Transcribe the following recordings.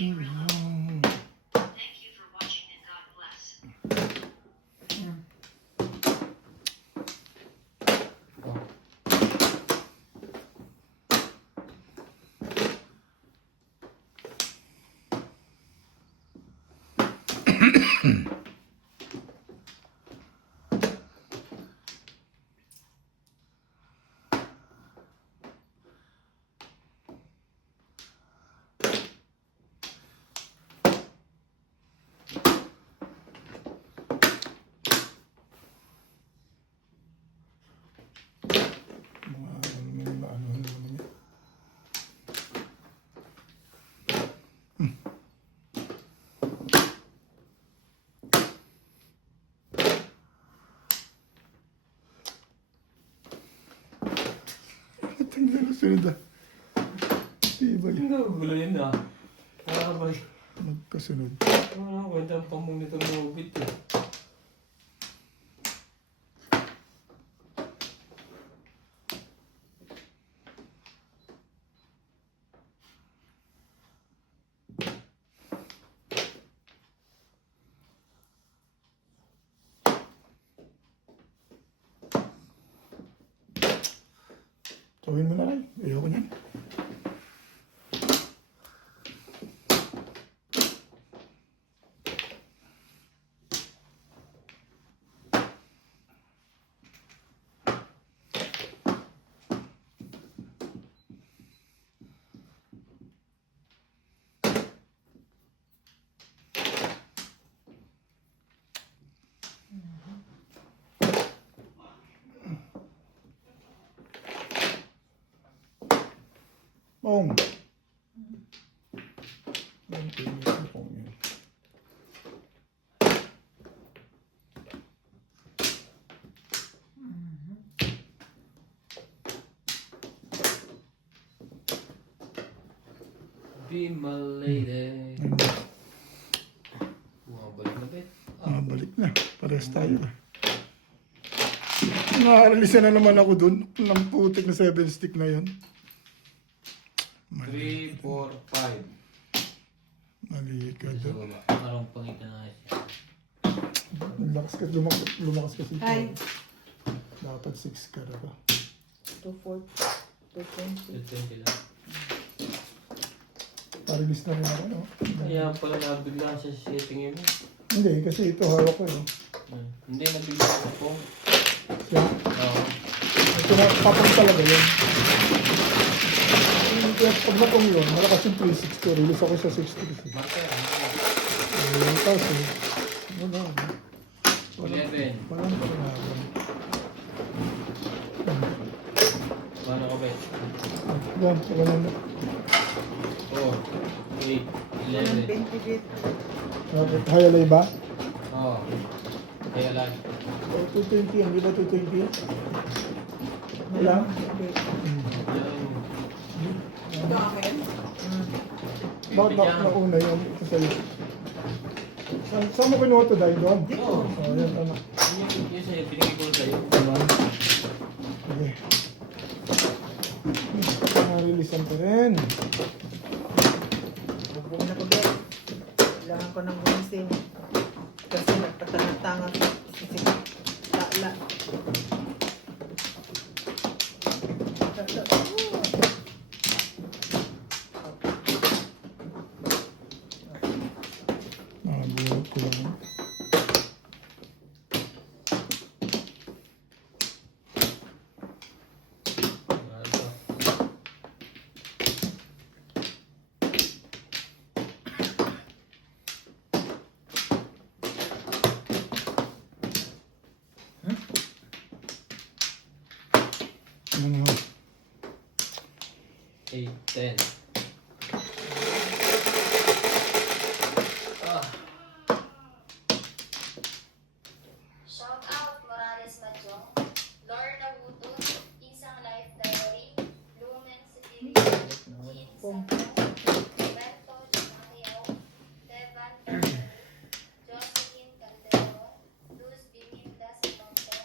to you. Tingnan na sunod ah. Tibay. Hindi ko gulo yun ah. Nakakabay. Magkasunod. Ano, kwenta ang pamong nito ng ubit eh. Tawin mo na lang. Ayoko niyan. Pong. Ang pinis na pong yun. Be my lady. Bumabalik na bet. Balik na. Pares tayo. Nakaralisan na naman ako dun. Ng putik na 7 stick na yun. 3, 4, 5. Mali ka Sa doon. baba. Parang pangita na siya. Lumakas kasi ito. Ay. Dapat 6 ka na ba? 240. 220. 20 lang. Parilis na rin ako, no? Kaya pala nabigla siya sa setting yun. Hindi, kasi ito hawak ko yun. Hindi, nabigla ako po. Siya? Oo. Ito na, kapag talaga yun. Kaya pag natong yun, malakas yung 360. Release ako sa 60. Bakit? Kasi, wala. 11. Walang kailangan. Paano ka bet? Yan, wala na. 4, 8, 11. 120 bit. Hayalay ba? Oo. Kaya lang. 220 yan, di ba 220? Wala? Ito akin? Bakit nauna yun? Ito sa'yo. Saan mo kinuha ito dahil doon? Oo. Oh, yan, ano. Yun sa'yo, pinigay ko sa'yo. Diba? Sige. Releasean ko rin. Bubong na ko bit. Kailangan ko ng gumisin. Kasi nagpatangatanga ko. Lala. Buhat ko lang. Ano? 8, 10. Shout out Morales Majong, Lorna Wutun, Isang Life Diary, Lumen Security, Jean Santos, Bento Chinakiao, Devan Caldero, Josephine Caldero, Luz Biminda Simonte,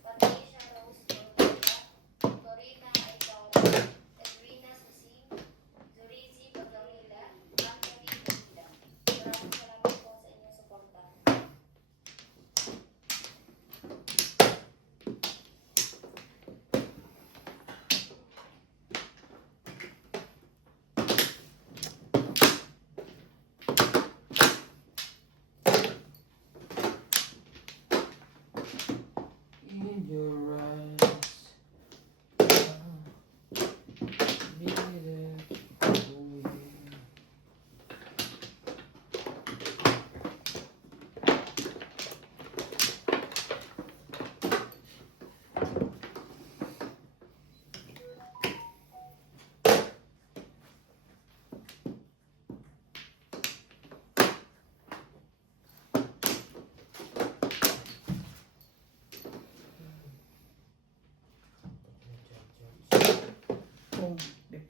Patricia Rose Ortega, Corina Aitara, Edwina Susing, Zurizi Bagamila, Anthony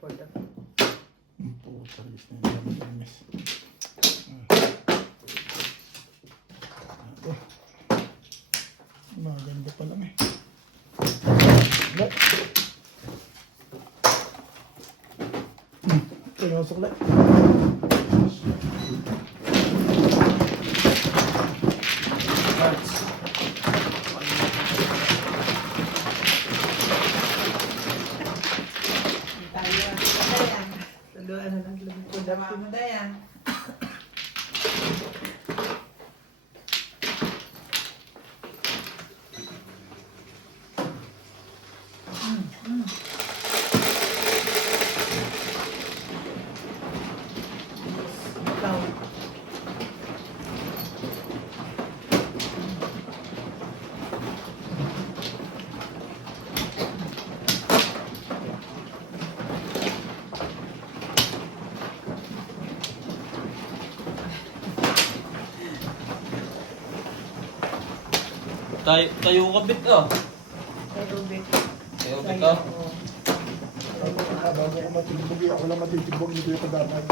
record ako. Puta, alis na yung MS. Maganda pa lang eh. Wala. Pinusok lang. Tayo, Dayan. Tuluan na lang lumipod ako. Mama Dayan. Ikaw. Tayo ka bit ah. Kay Rubik. Tayo bit ah. Oo. Bago ako matibog, ako lang matitibog, hindi ko dapat.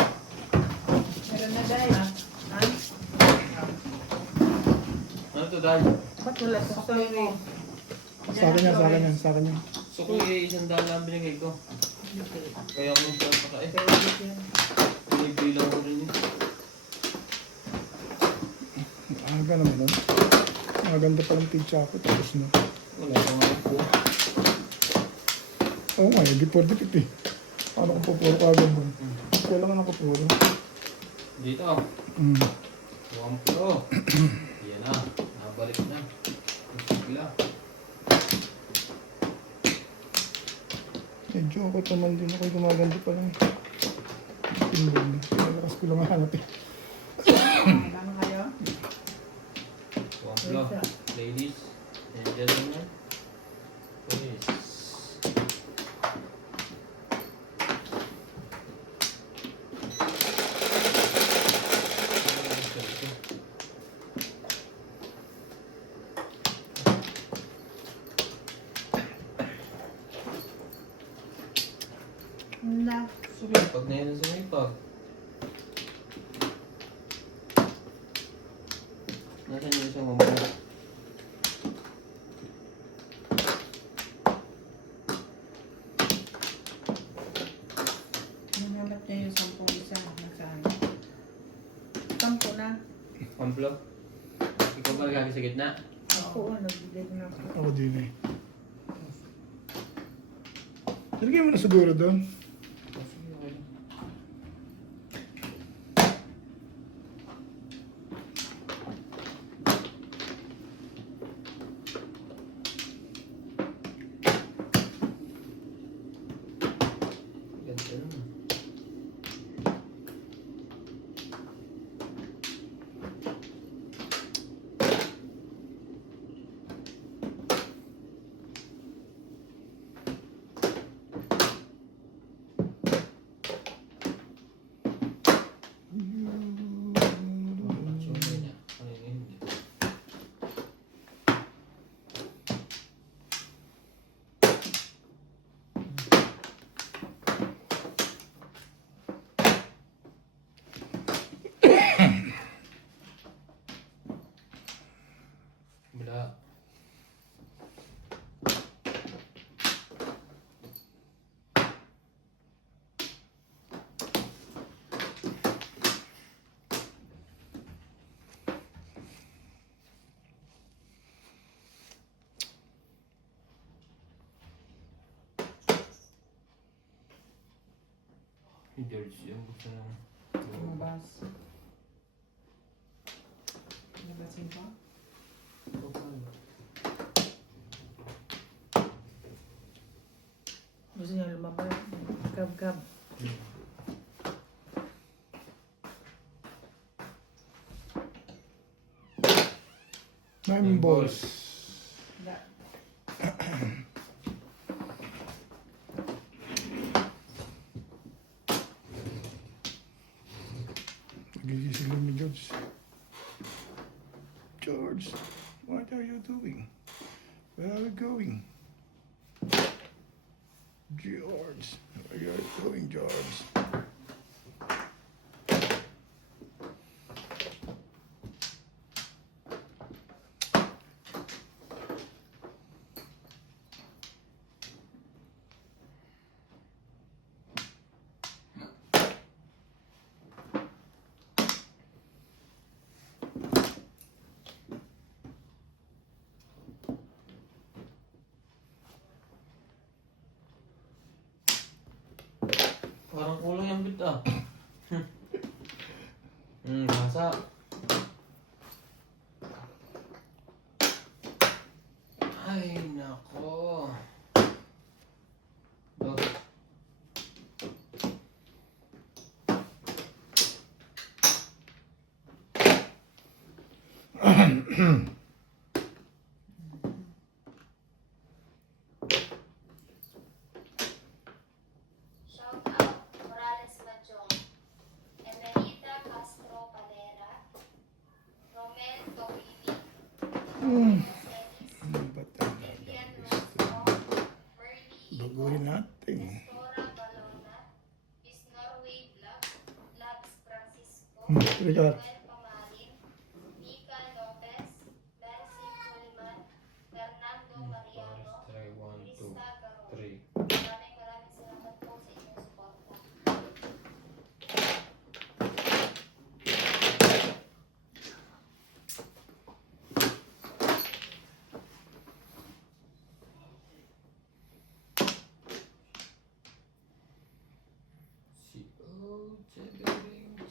Meron na Dayan. Ha? Ano to dahil? Ba't wala sa story? Sa akin yan, sa akin yan, sa akin yan. So kung isang daan lang binigay ko. Kaya kung saan pa ka eh. Kay Rubik yan. Binibilang ko rin eh. Aga naman nun. Maganda palang pizza ako, tapos na. Wala ko nga po. Oo nga, hindi pwede pipi. Paano ko pupuro ka agad mo? Kailangan ako pupuro. Dito. Mm. 1 Pro. Yan na. Nabalik na. Bigla. Medyo ako taman din ako, gumaganda pa lang. Pinbog na. Malakas ko lang hanap eh. Ano kayo? 1 Pro. Ladies and gentlemen. Please. Na. Sumipag na yun sumipag. Nasaan yung isang mamaya? Nangalap niya yung 10 isa. Nasaan? Tampo na. Pamplo? Ikaw ba nagkaki sa gitna? Oo, nagbigay na ako. Ako din eh. Talagay mo na siguro doon. Sige, okay lang. Ganda naman. Sumay na. Ano yun? Hindi. Wala. Yung George, yung gusto na. Lumabas. Labasin ko? Gusto niya lumabas. Gab-gab. Nine balls. Da. Nagigising lang ni George. George, what are you doing? Where are we going? George. What are you doing, George? Parang kulang yung bit ah. Basa. Ay, nako. Dos. Shout out Morales Machong, Emerita Castro Padera, Romel Tobini, Celis, Ano ba talaga? Vivian Rosco, Merly Baguhin Ico, natin. Nestora Balona, Miss Norway Vlog, Labs Francisco, Richard. Joel Pamarin, Mika Lopez, Mercy Puliman, Fernando Mariano, Try 1, 2, Krista Garon. 3. Maraming salamat po sa inyong suporta.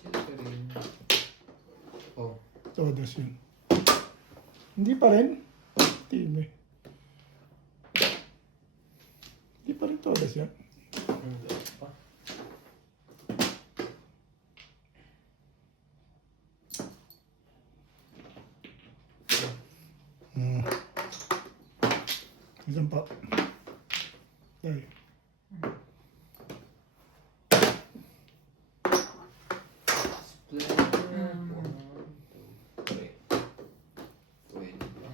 Checkering. Oh, Todas yun. Hindi pa rin. Team eh. Hindi pa rin todas yan. hindi pa. Isang pa. Ay. Splendor. 1, 2, 3. 20 pa.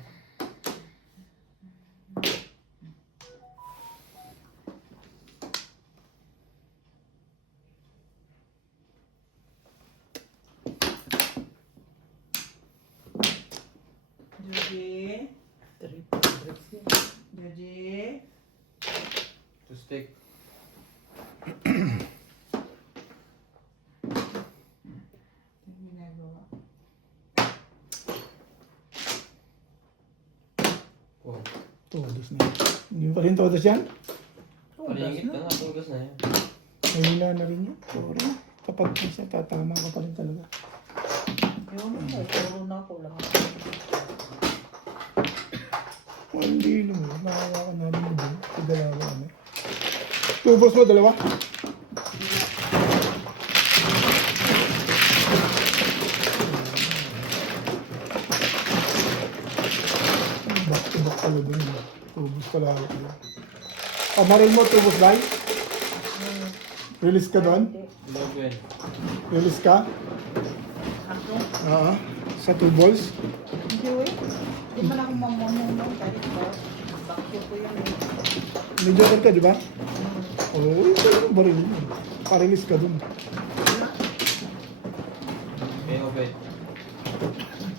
Joji. Triple yun. Joji. To stick. Ano ginagawa? Oh, Todas na. Hindi pa rin todas yan. paningit na nga. Tugas na yan. Mahina na rin yan. Sorry. Kapag isa tatama ka pa rin talaga. Yun, puro na ako lang. Oh, hindi lang. Nakawa ka namin mo din. Sa dalawa ano. Tubos mo, dalawa. Back to back pala dun. Tubos pala ako dun. Pamaril mo, tubos ba? Release ka doon? 11. Release ka? Ako? Oo. Sa 2 balls? Hindi eh. Hindi man ako mamunong kahit ba. Bakyo ko yun eh. May joker ka, di ba? Oo, ito yung baril mo. Pa-release ka dun. Okay, okay.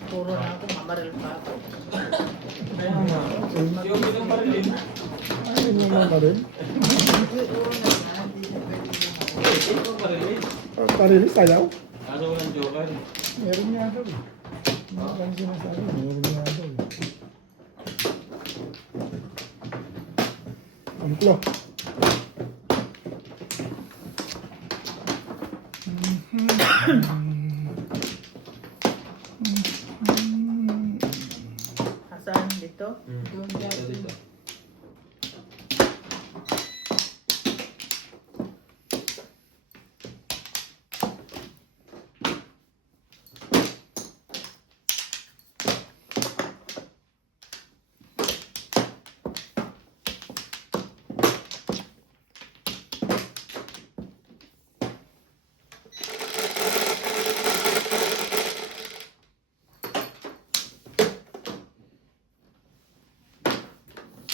Puro na ako, mamaril pa ako. Kaya nga. Yung binang marilin. Ayun yung mga baril. Puro na nga, hindi na pwede yung Ito yung marilin. Pa-release, ayaw? Kaso walang joker. Meron nga daw eh. Hindi lang sinasabi. Meron nga daw eh. Amplo. Asan dito? Doon Dito, dyan. dito.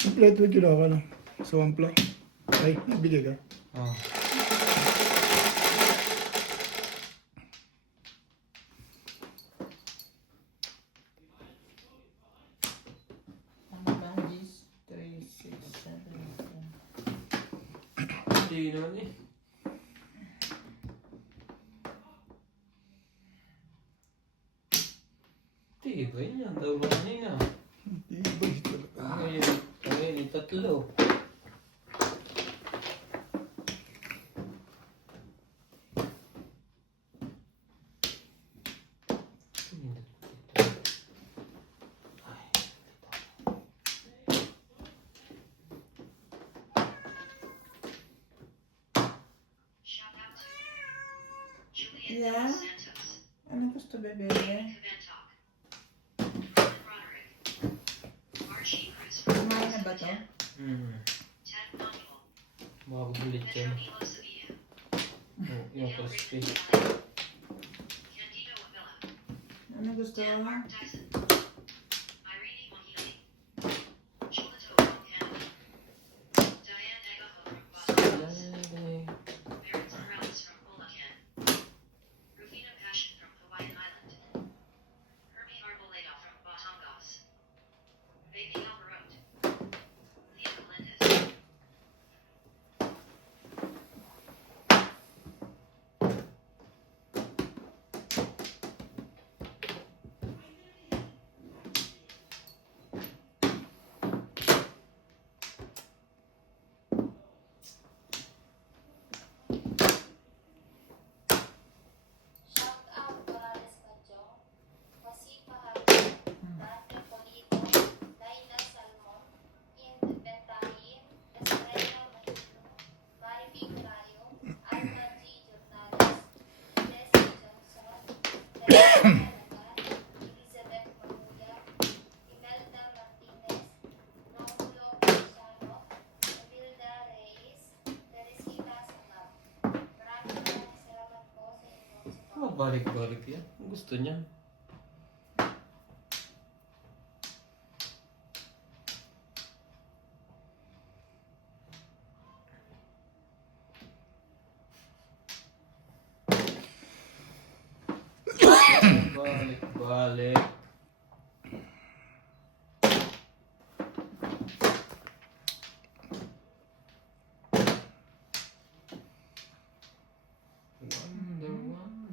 Complete with kilo ka na. So, amplo. Ay, bigay ka. Oh. Ano ba? Gis? 3, 6, 7, 8. Hindi naman eh. Tibay niya. Daw ba kanina? Hindi ba talaga? Ngayon, yung tatlo. Yeah? Ano gusto, bebe? Kumain na ba to? Makagulit yan. Oh, yung crispy. Ano gusto? Shout out Morales Bajong, Wasipa Harvey, Ate Polito, Laila Salmon, Ind Bentahin, Estrella Manilo, Maribig Rayo, Alma G. Jornales, Leslie Johnson, Teresa Calagan, Elizabeth Manuya, Imelda Martinez, Romulo Cristiano, Emilda Reyes, Teresita Salam. Maraming salamat po sa inyong support. Balik-balik yan. Gusto niya. Balik-balik. Wonder Woman.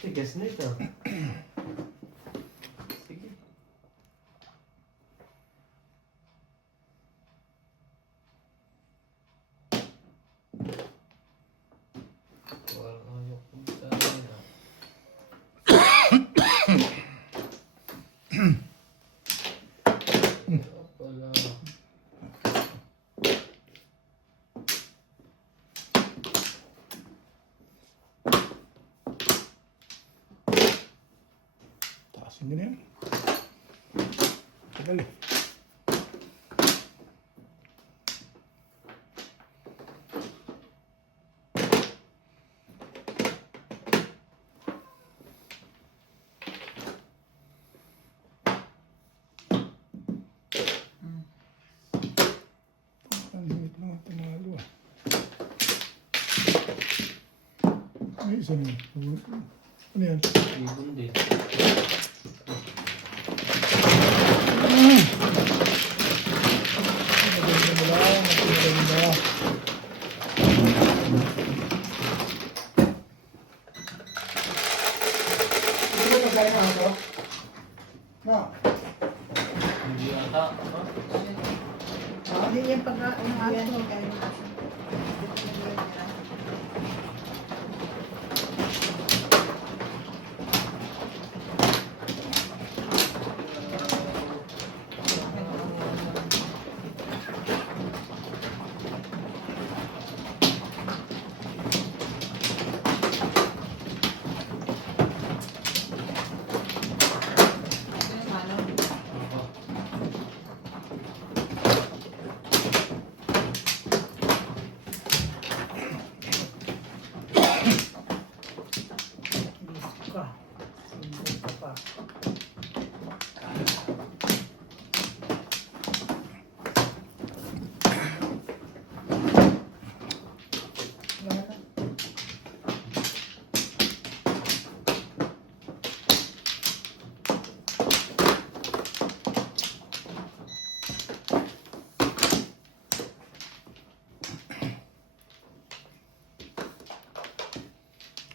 Tigas na ito. Sige. Walang ayaw kong tayo na. Pala. Taasin nyo na yan. Tagal eh. Ang limit lang ang tumalo ah. Ay, isa na. Ano yan? Ibon din. Maganda mo lang. Maganda. Ito ba magkaya na ako? Na? Hindi ata. Hindi yan pag Yan, aso. kaya yung aso.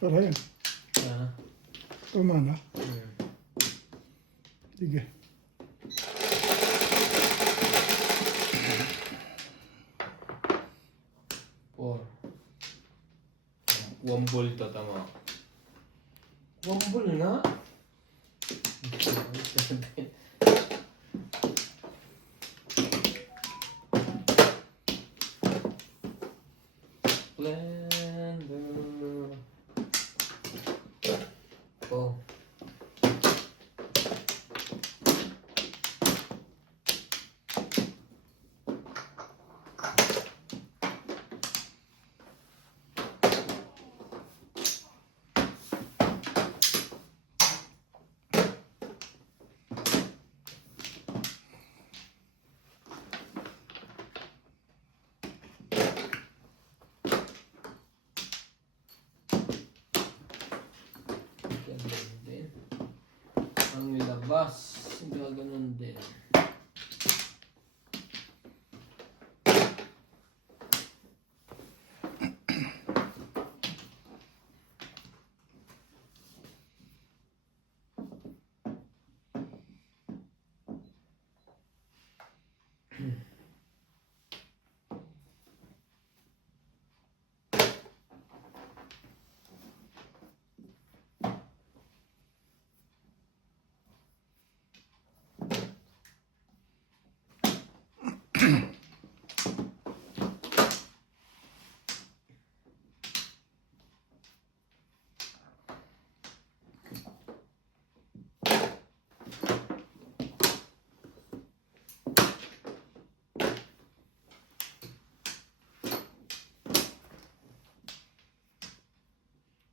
Para yan. Ah. Tama na. Hmm. Sige. Four. Wambol to, tama. Wambol nga? Splendor. Oh. Ganun din. Ang nilabas, gaganon din.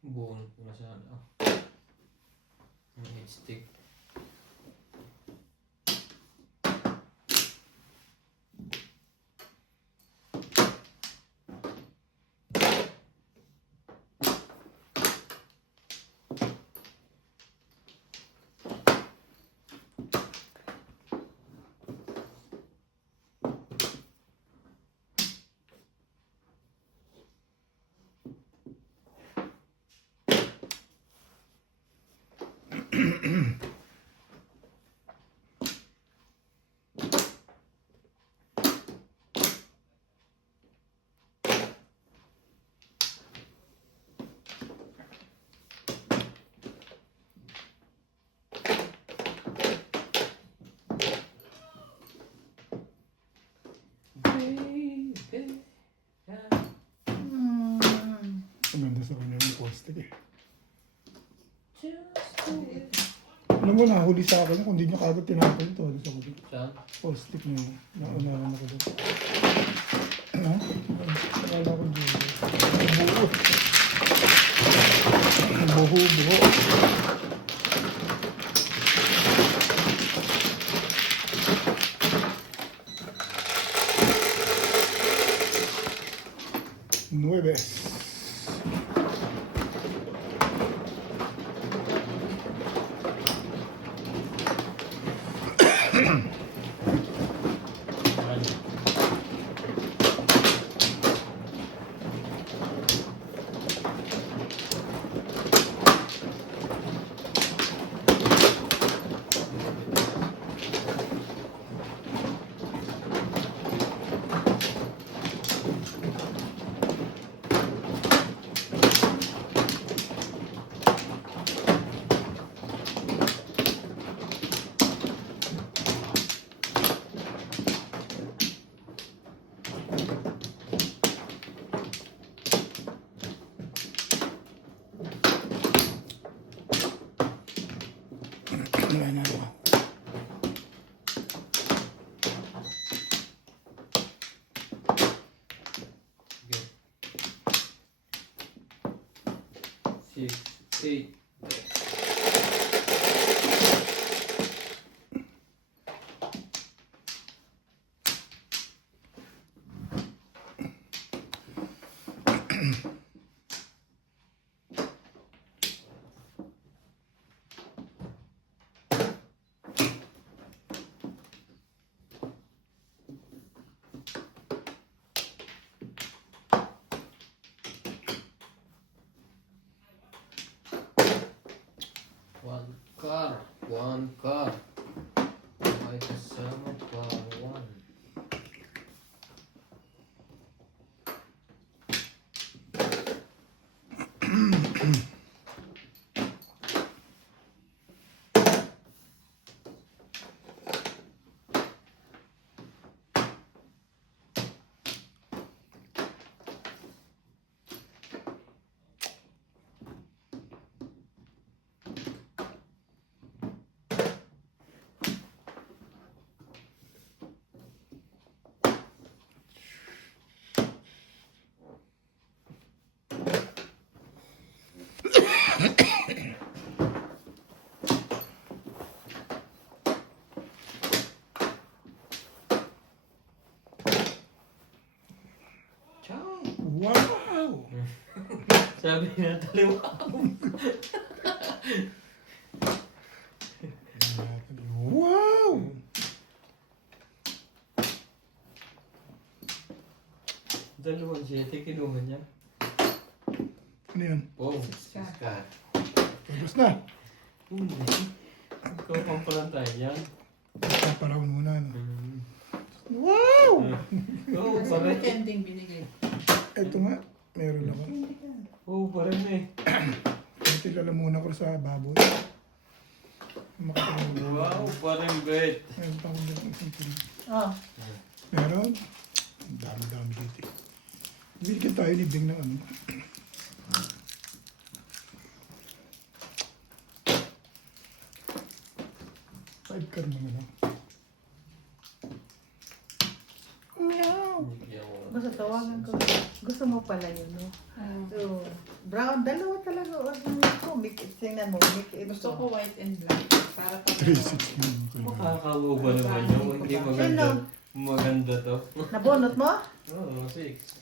Buong masyado. Ang headstick. Baby, Hmm. Ang ganda sa kanya yung poster eh. just do it. Alam mo, nahuli sa akin kung di nyo kagad tinapon ito. Ano sa kanya? Saan? Post-it mo. Naunahan ako doon. Ha? Wala ko dito. Buo. Buho. Nueves. Wala na ako. Go. 6, 8. One car. May kasama pa. One. Ciao. Wow! Sabi na taliwa. Wow! Dalawang siyete, kinuha niya. Ano yan? Oh, Six car. car. Tapos na. Hindi. Ikaw pang pala tayo yan. Paparaw muna. No? Wow! Oo, Kasi pare. may kending binigay. Ito nga. Meron ako. Hindi ka. Oo, pare na eh. Tilala muna ko sa baboy. Makatulong. Wow, parang bet. Meron pa akong dito isang tuloy. Oh. Meron? Ang dami-dami dito. Bigyan tayo ni Bing ng ano. Five car naman ah. Meow! Gusto tawagan ko. Gusto mo pala yun, no? So, brown, dalawa talaga. Order ko. Tingnan mo, Gusto ko white and black. Para pag 3-6 yun. Makakauba naman yun. Hindi maganda. Maganda to. Nabunot mo? Oo, 6.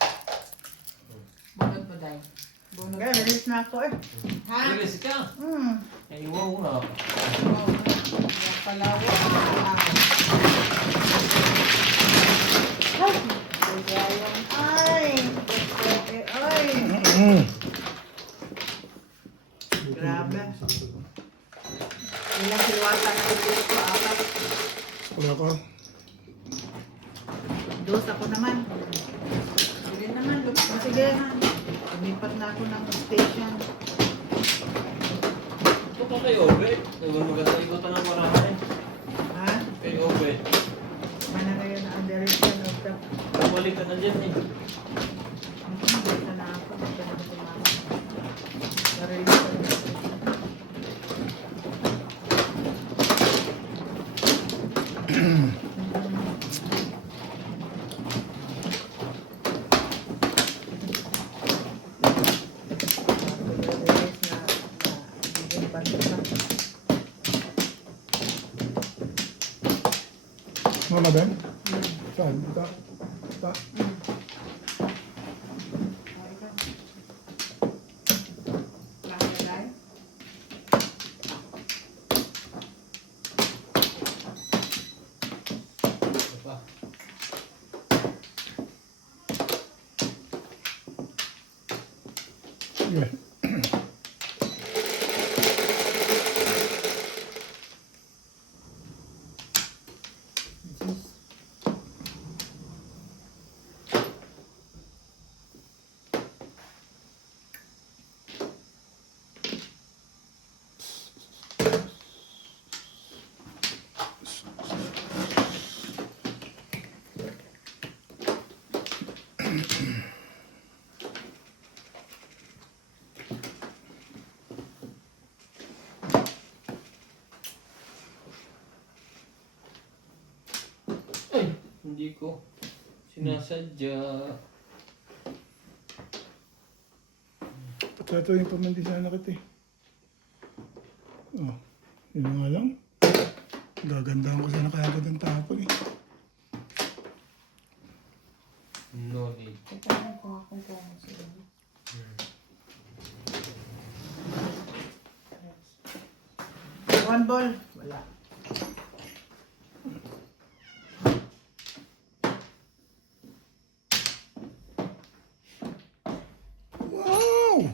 bunot mo dahil. Bunot. Kaya, release na ako eh. Ha? Iris ka. Ay, wow nga. Wow. Yung palawa. Ay! Ay! Ay! Grabe. Ilang silwata na dito ko, apat. Wala ko. Dos ako naman. Sige naman. O, sige. Lumipat na ako ng station. Ito ka kay Obet. Maganda ikutan ng marami. Ha? Kay Obet. Mana kayo na ang direction of the... Bumalik ka na dyan eh. Dito na ako. Dito na ako tumama. Narelease ko na ako. Mama Ben? Saan? Ito? Ito? Black and white. Ito pa. Sige. Ay, hindi ko sinasadya. Ito yung pamandi sana kita eh. Oh, yun na nga lang. Gagandahan ko sana kagad ang tapon eh. No need. Ito na ko akong kung sila. One ball. Wala. Wow!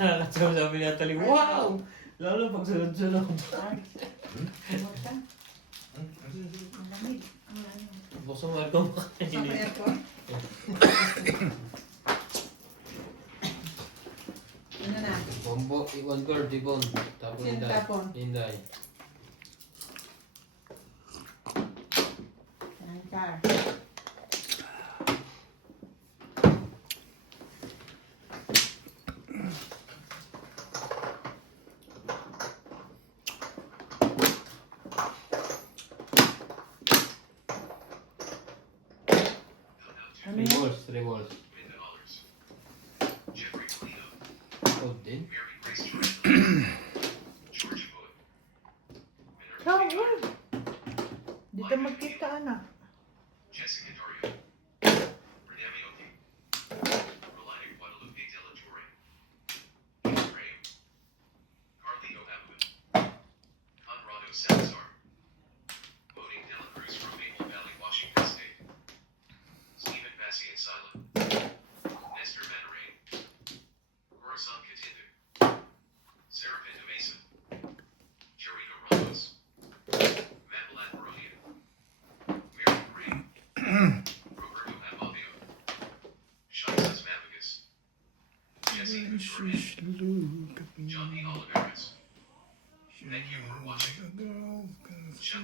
nakakatawa sabi ni Natalie, wow! Lalo pag sunod-sunod. Huwag ka. Ang lamig. Ang ano. Buksan mo aircon mo Sa kayo. aircon? Ano na? Bombo, one guard, ibon. Tapon Sino Inday. tapon? Inday. Ang car. Ano Three yan? balls, three balls. Oh, din? Howard! Dito magkita, anak. Jessica Dorio, Renee Miotti, Rolina Guadalupe de la Torre, Ian Graham, Carlito Abbott, Conrado Salazar, Boding de la Cruz from Maple Valley, Washington State, Stephen Bassian Silent, Nestor Manarain, Corazon Catindu, Serapinda Mason, Jerrico Ramos, Madeline Baronia, Mary Green, Roberto Amavio, Shansas Mavigus, Jesse Kucherman, John E. Oliveras. Thank you for watching. Ciao.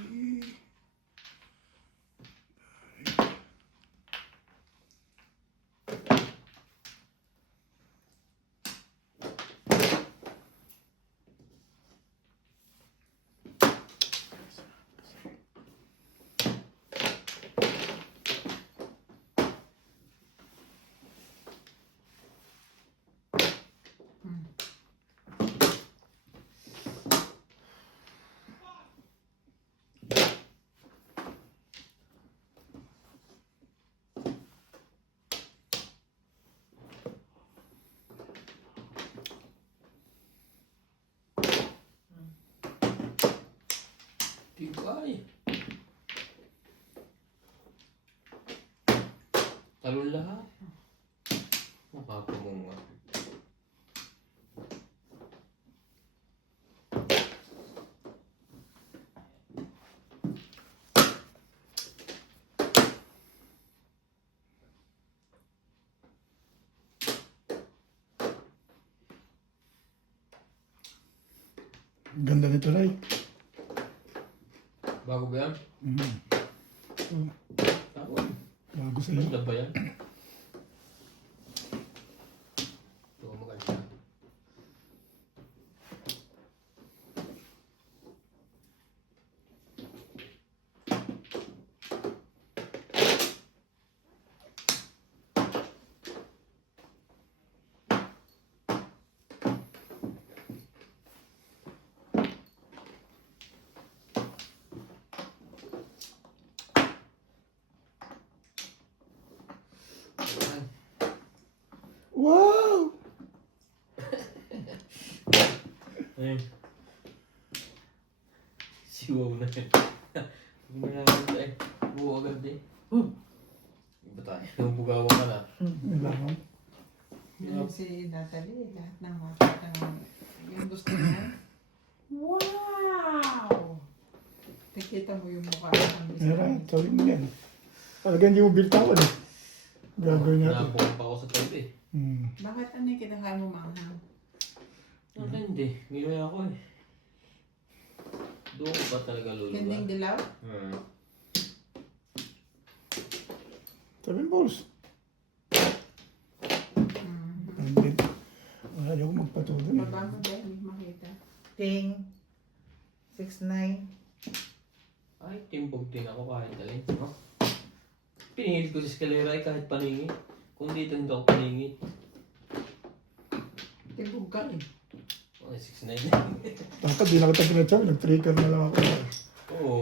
Tibay. Talon lahat. Makapamunga. Ganda nito, Ray. Bago ba yan? Mm. Tapon. Bago sa'yo. Maganda ba yan? Ito, maganda. Ayan. Wow! Ayun. Siwaw na yun. Huwag mo naman tayo. Buo agad eh. Iba tayo. Bugawa ka na. Kailangan. Yung si Natalie, lahat ng makita ng yung gusto niya. Wow! Nakita mo yung mukha ng gusto Meron, niya. sorry mo yan. Talagang hindi mo biltawan eh. Gagawin natin. Napukong pa ako sa tayo eh. Bakit ano yung kinakain mo manghang? Ano hindi. Ginoy ako eh. Doon ko pa talaga luluwa. Kending dilaw? Hmm. 7 balls. And then, wala niyo akong magpatuloy. Baba mo dahil hindi makita. Ting. 6-9. Ay, timbog din ako kahit alin. No? Pinilit ko si Escalera ay kahit paningit. Kung dito hindi ako paningit. Tibog ka eh. Ay, 6'9". Dapat di na kita pinatsaw, nag-trigger na lang ako. Oo.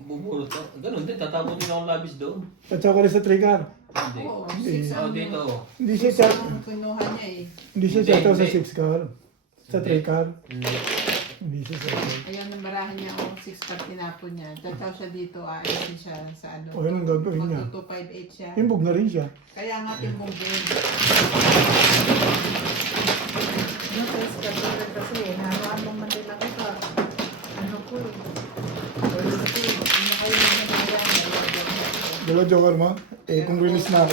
Bubulot ka. Ganun din, tatapon din akong labis doon. Tatsaw ko rin sa trigger. Hindi. Oo, Hindi. 6 Oo, dito. Hindi siya chat. Ang kinuha niya eh. Hindi siya Hindi, chat sa hindi. 6 car. Sa 3 car. Hindi. Hindi siya sa 3. Ayun, nabarahan niya ako 6 pag tinapon niya. Tataw siya dito, aasin siya sa ano. O, yun ang gagawin niya. Magto 258 siya. Timbog na rin siya. Kaya nga timbong din. Dalawa joker mo? Eh, kung release na ako.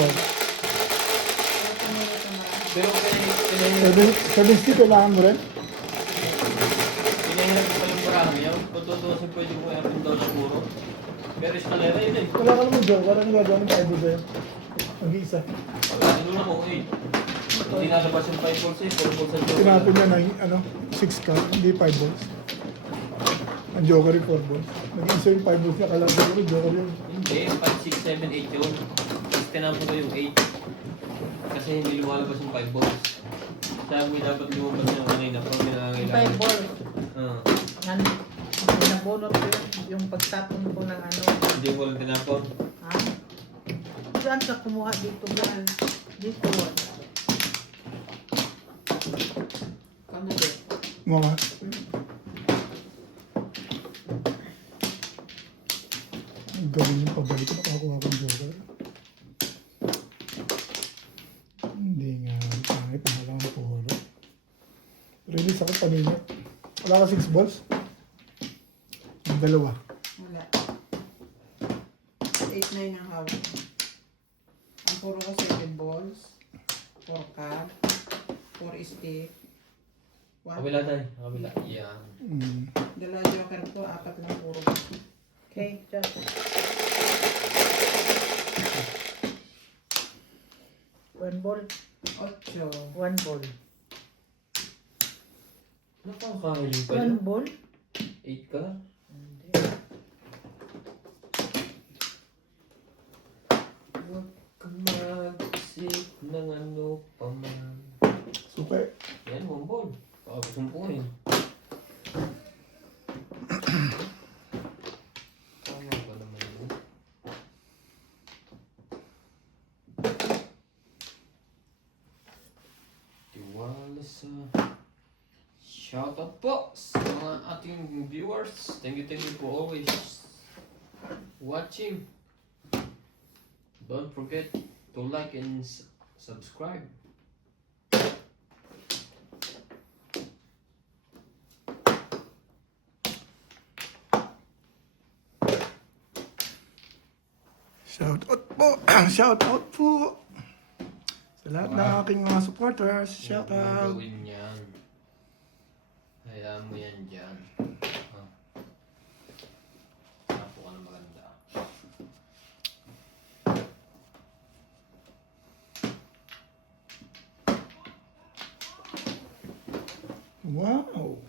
Pero pinahirap 7 stick kailangan mo rin? ko pa yung marami yan. Kung tutusin pwede mo i-up and down ng puro. Pero eskalera yun eh. Wala ka naman joker. Ano gagawin ng 5 sa'yo? Mag-iisa. Pagkatulong ako eh. Hindi nalabas yung 5 volts eh. 4 volts ang joker. Tinapon niya ng 6 ka, hindi 5 volts. Ang joker yung 4 volts. Nag-iisa yung 5 volts niya, kala ko joker yun. Hindi, 5, 6, 7, 8 yun. Tapos tinapon ko yung 8. Kasi hindi lumalabas yung 5 volts. Sabi mo dapat lumabas yung kanina. Pag minangangailangan. 5 ball. Ah. Ano? Nabunot ko yung pagtapon ko ng ano. Hindi ko lang tinapon. Ha? Saan ka kumuha dito, Gal? Dito. Kano din? Mga. Ang galing yung pabalik ko nakakuha kong joker. Hindi nga, pangit na lang ang puro. Release ako panino. Wala ka 6 balls? Ang dalawa. Wala. 8-9 ang hawak. Ang puro ko 7 balls, 4 card, 4 stick, 1. Kabila tayo. Kabila. Yan. Dalawa joker ko, 4 lang puro. Okay, just. 1 ball. 8. 1 ball. Nakakahiling pa 1 yun. ball? 8 ka? Hindi. Huwag kang mag-isip ng ano pa man. Super. Yan, mambol. Baka kusumpuhin. Kaya ba naman yun? Tiwala sa... Shoutout po sa mga ating viewers. Thank you for always watching. Don't forget to like and subscribe. Shout out po. Shout out po. Sa lahat ng aking mga supporters. Shout Huwag mong out. gawin yan. Hayaan mo yan dyan. Tapo ka na maganda. Wow.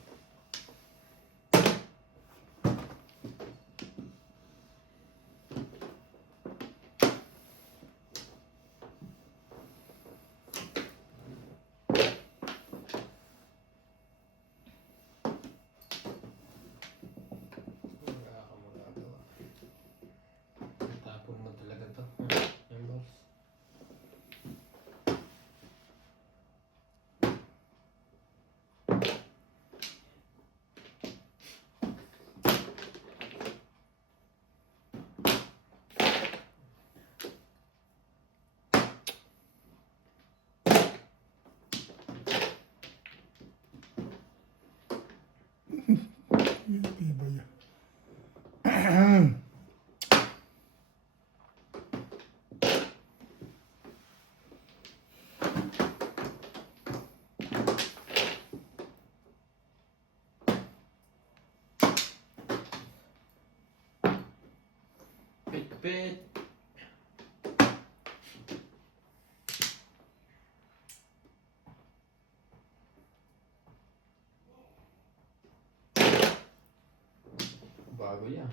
Wala ka magagawa. Tapon mo talaga to. Yan, boss. Iba yan. Pit-pit. Bago yan.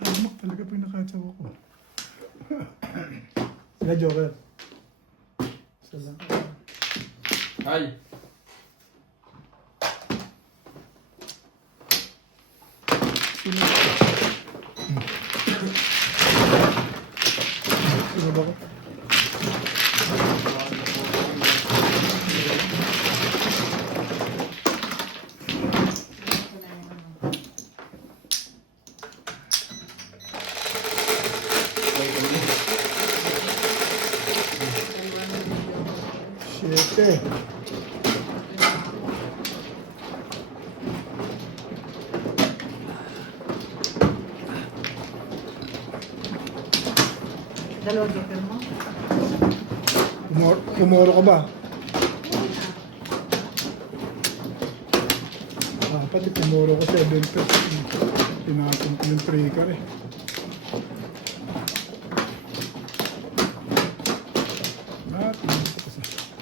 Hamak talaga pinakatsawa ko. Sila joker. Sila. Ay! Sino? Sino ba ko? 20. Dalawa joker mo? Kumoro ka ba? Pati kumoro ko 7 pesos. Tinapon ko yung tracker eh.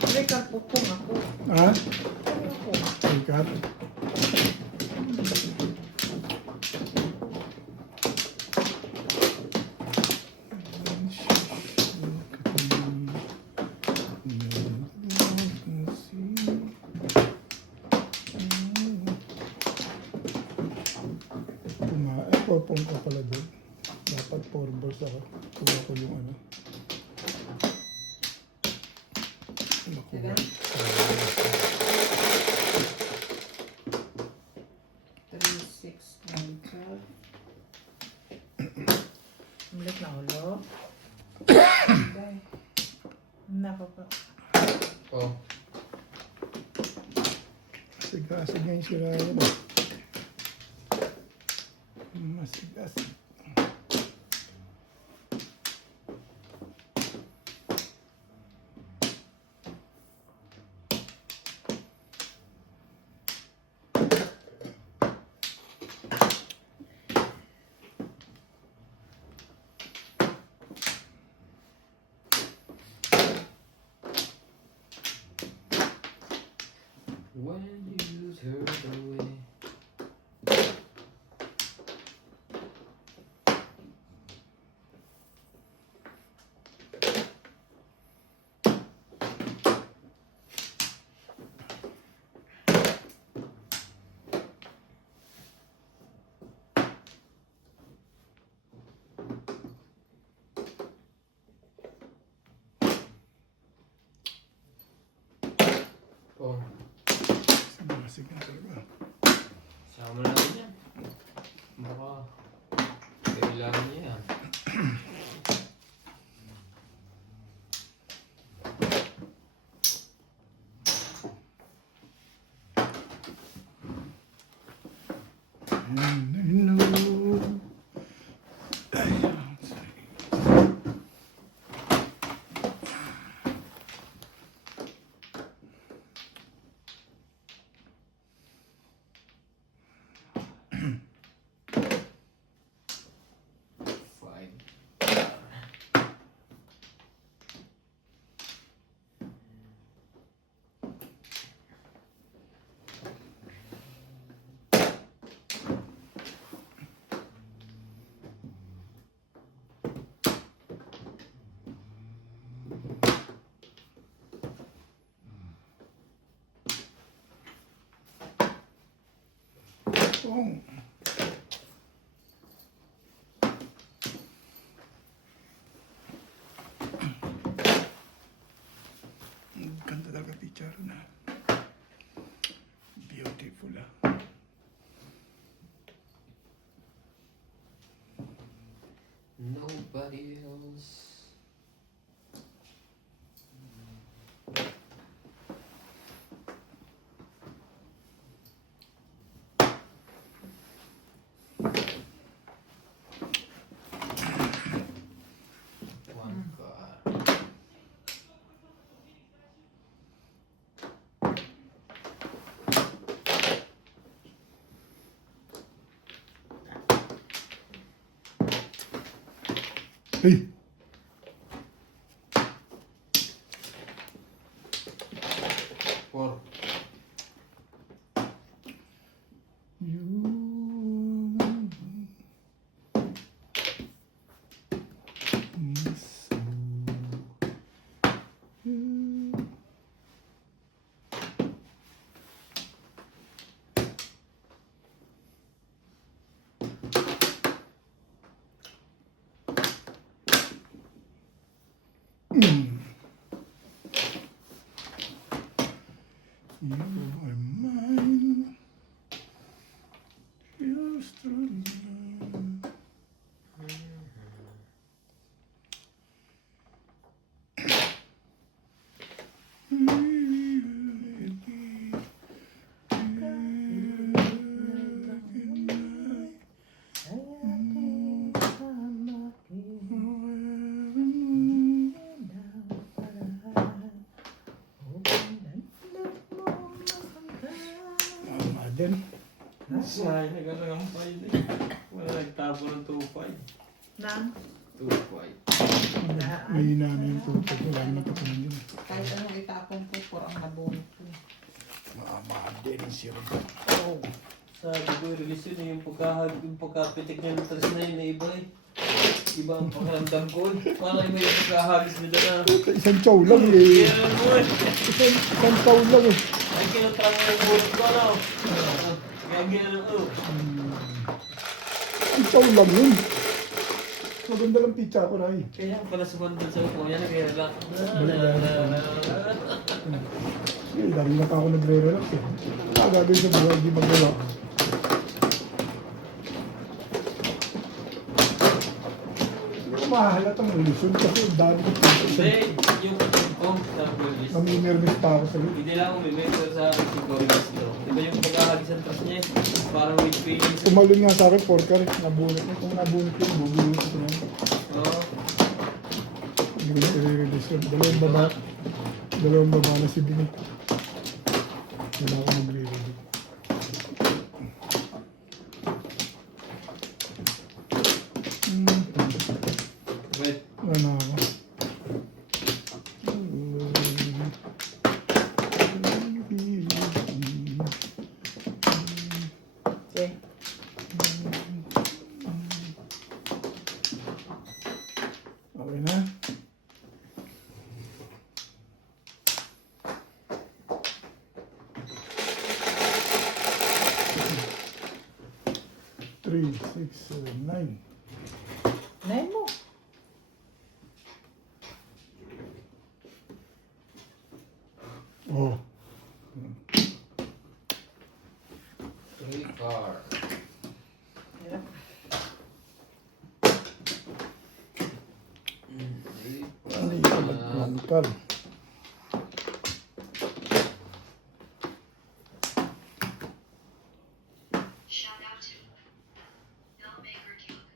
Breaker po kung ako. Ha? Ako. Tracker? Popong ka pala doon. Dapat 4 balls ako. Kuha ko yung ano. Nakuha. 3, 6, 9, 12. Ulit na ulo. Okay. Nako po. Oh. Sigasig nga yung sirayan mo. Masigasig. When you turn away. Oh, Sigasig nga talaga. sama na natin yan. Baka kailangan niya yan. And I know. Five. Oh. Ang ganda talaga picture na. Beautiful ah. Nobody else. One card. Hey! Four. You miss you. You are mine. Yours truly. Sayang, nagkalang ang 5 eh. Wala nagtapo ng 2-5. Nang? 2-5. May hina na yung tubig. Wala naman tapunan yun. Kahit anong itapon ko, por ang nabunot ko. Mahal din yung syrup. Oh. Sabi ko, release yun yung pagkapitik niya ng tres na yun na iba eh. Iba ang pakiramdam ko eh. Parang may pagkahagis nito na. Isang chow lang eh. Kaya mo eh. Isang chow lang eh. Ay, kinutrang mo yung bulit ko ano. Kaya ginanong oh. Isang chow lang yun. Maganda lang pizza ko na eh. Kaya pala sumandal sa upo niya, nag-relax. Kasi dahil na pa ako nagre-relax eh. Wala gagawin sa buhay, hindi mag-relax. Hindi ko mahahalatang relasyon kasi ang dami ko pizza. Hindi, yung sa police. Nami-nervous pa ako sa'yo. Hindi lang ako may sa akin si Corey Castro. Diba yung pagkakagis ng trust niya, parang with feelings. Tumalon nga sa akin, porker. Nabunot na. Kung nabunot yun, bubunot ko na. Oo. Hindi ko na i-release yun. Dalawang baba na si Bini. Wala ako magre-release. Wait. Wala na ako. Okay. Okay na. Three, 6, 7, 9. Nine mo. Oh. Three car. Hirap. Ano yung pag-plantar? Shout out to Bill Baker Duke,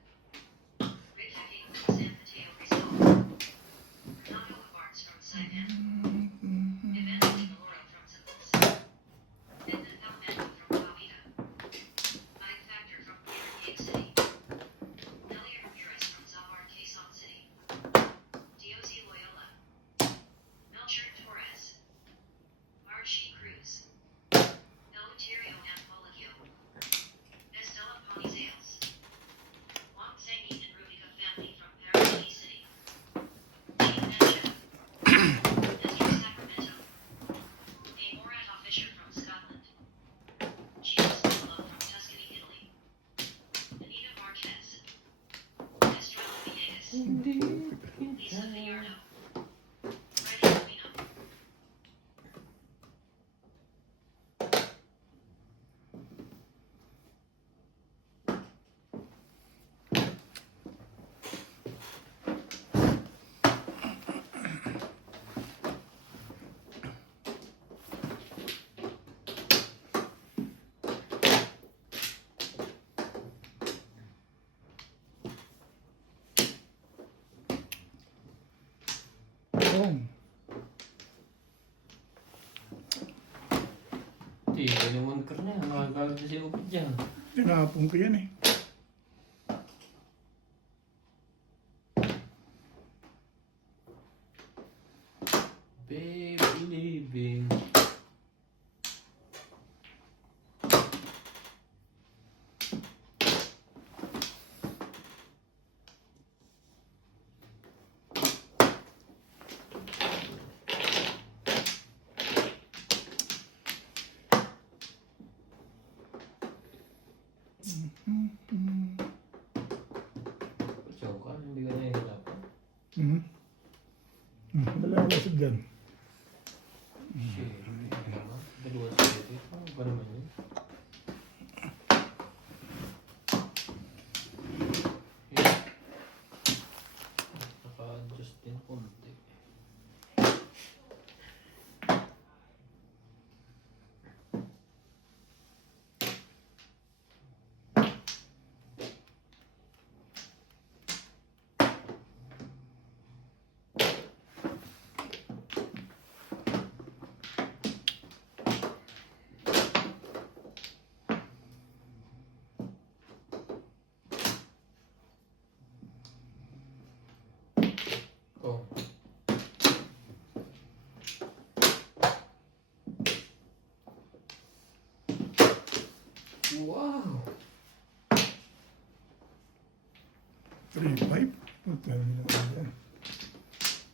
Rick King, San Mateo Rizal, Renato Barnes from Saipan, Evangeline Laura from Symbols, Edna Palmento from Cavita, Mike Factor from Clear Cave City, Nelia Ramirez from Zamar Quezon City, DOZ Loyola, Melchor Torres, Archie Cruz, Eleuterio Anfologio, Estella Ponizales, Wang Zhengyi and Rubika family from Paracity City, Jean Mancha, Esther Sacramento, A. Morat Fisher from Scotland, Gina Stella from Tuscany, Italy, Anita Marquez, Estrella Villegas, Lisa Gallardo, Freddie Rubino. Oh. Hindi naman ka na. Makagalit na si Upit dyan. Tinapon ko yan eh. Baby living. Joke ka, hindi ka nahihirapan. Dali ako isip dyan. Shit. Dalawa sa ito. Ano ba naman yun? Naka-adjust din konti. 3.5. Ito na naman yan.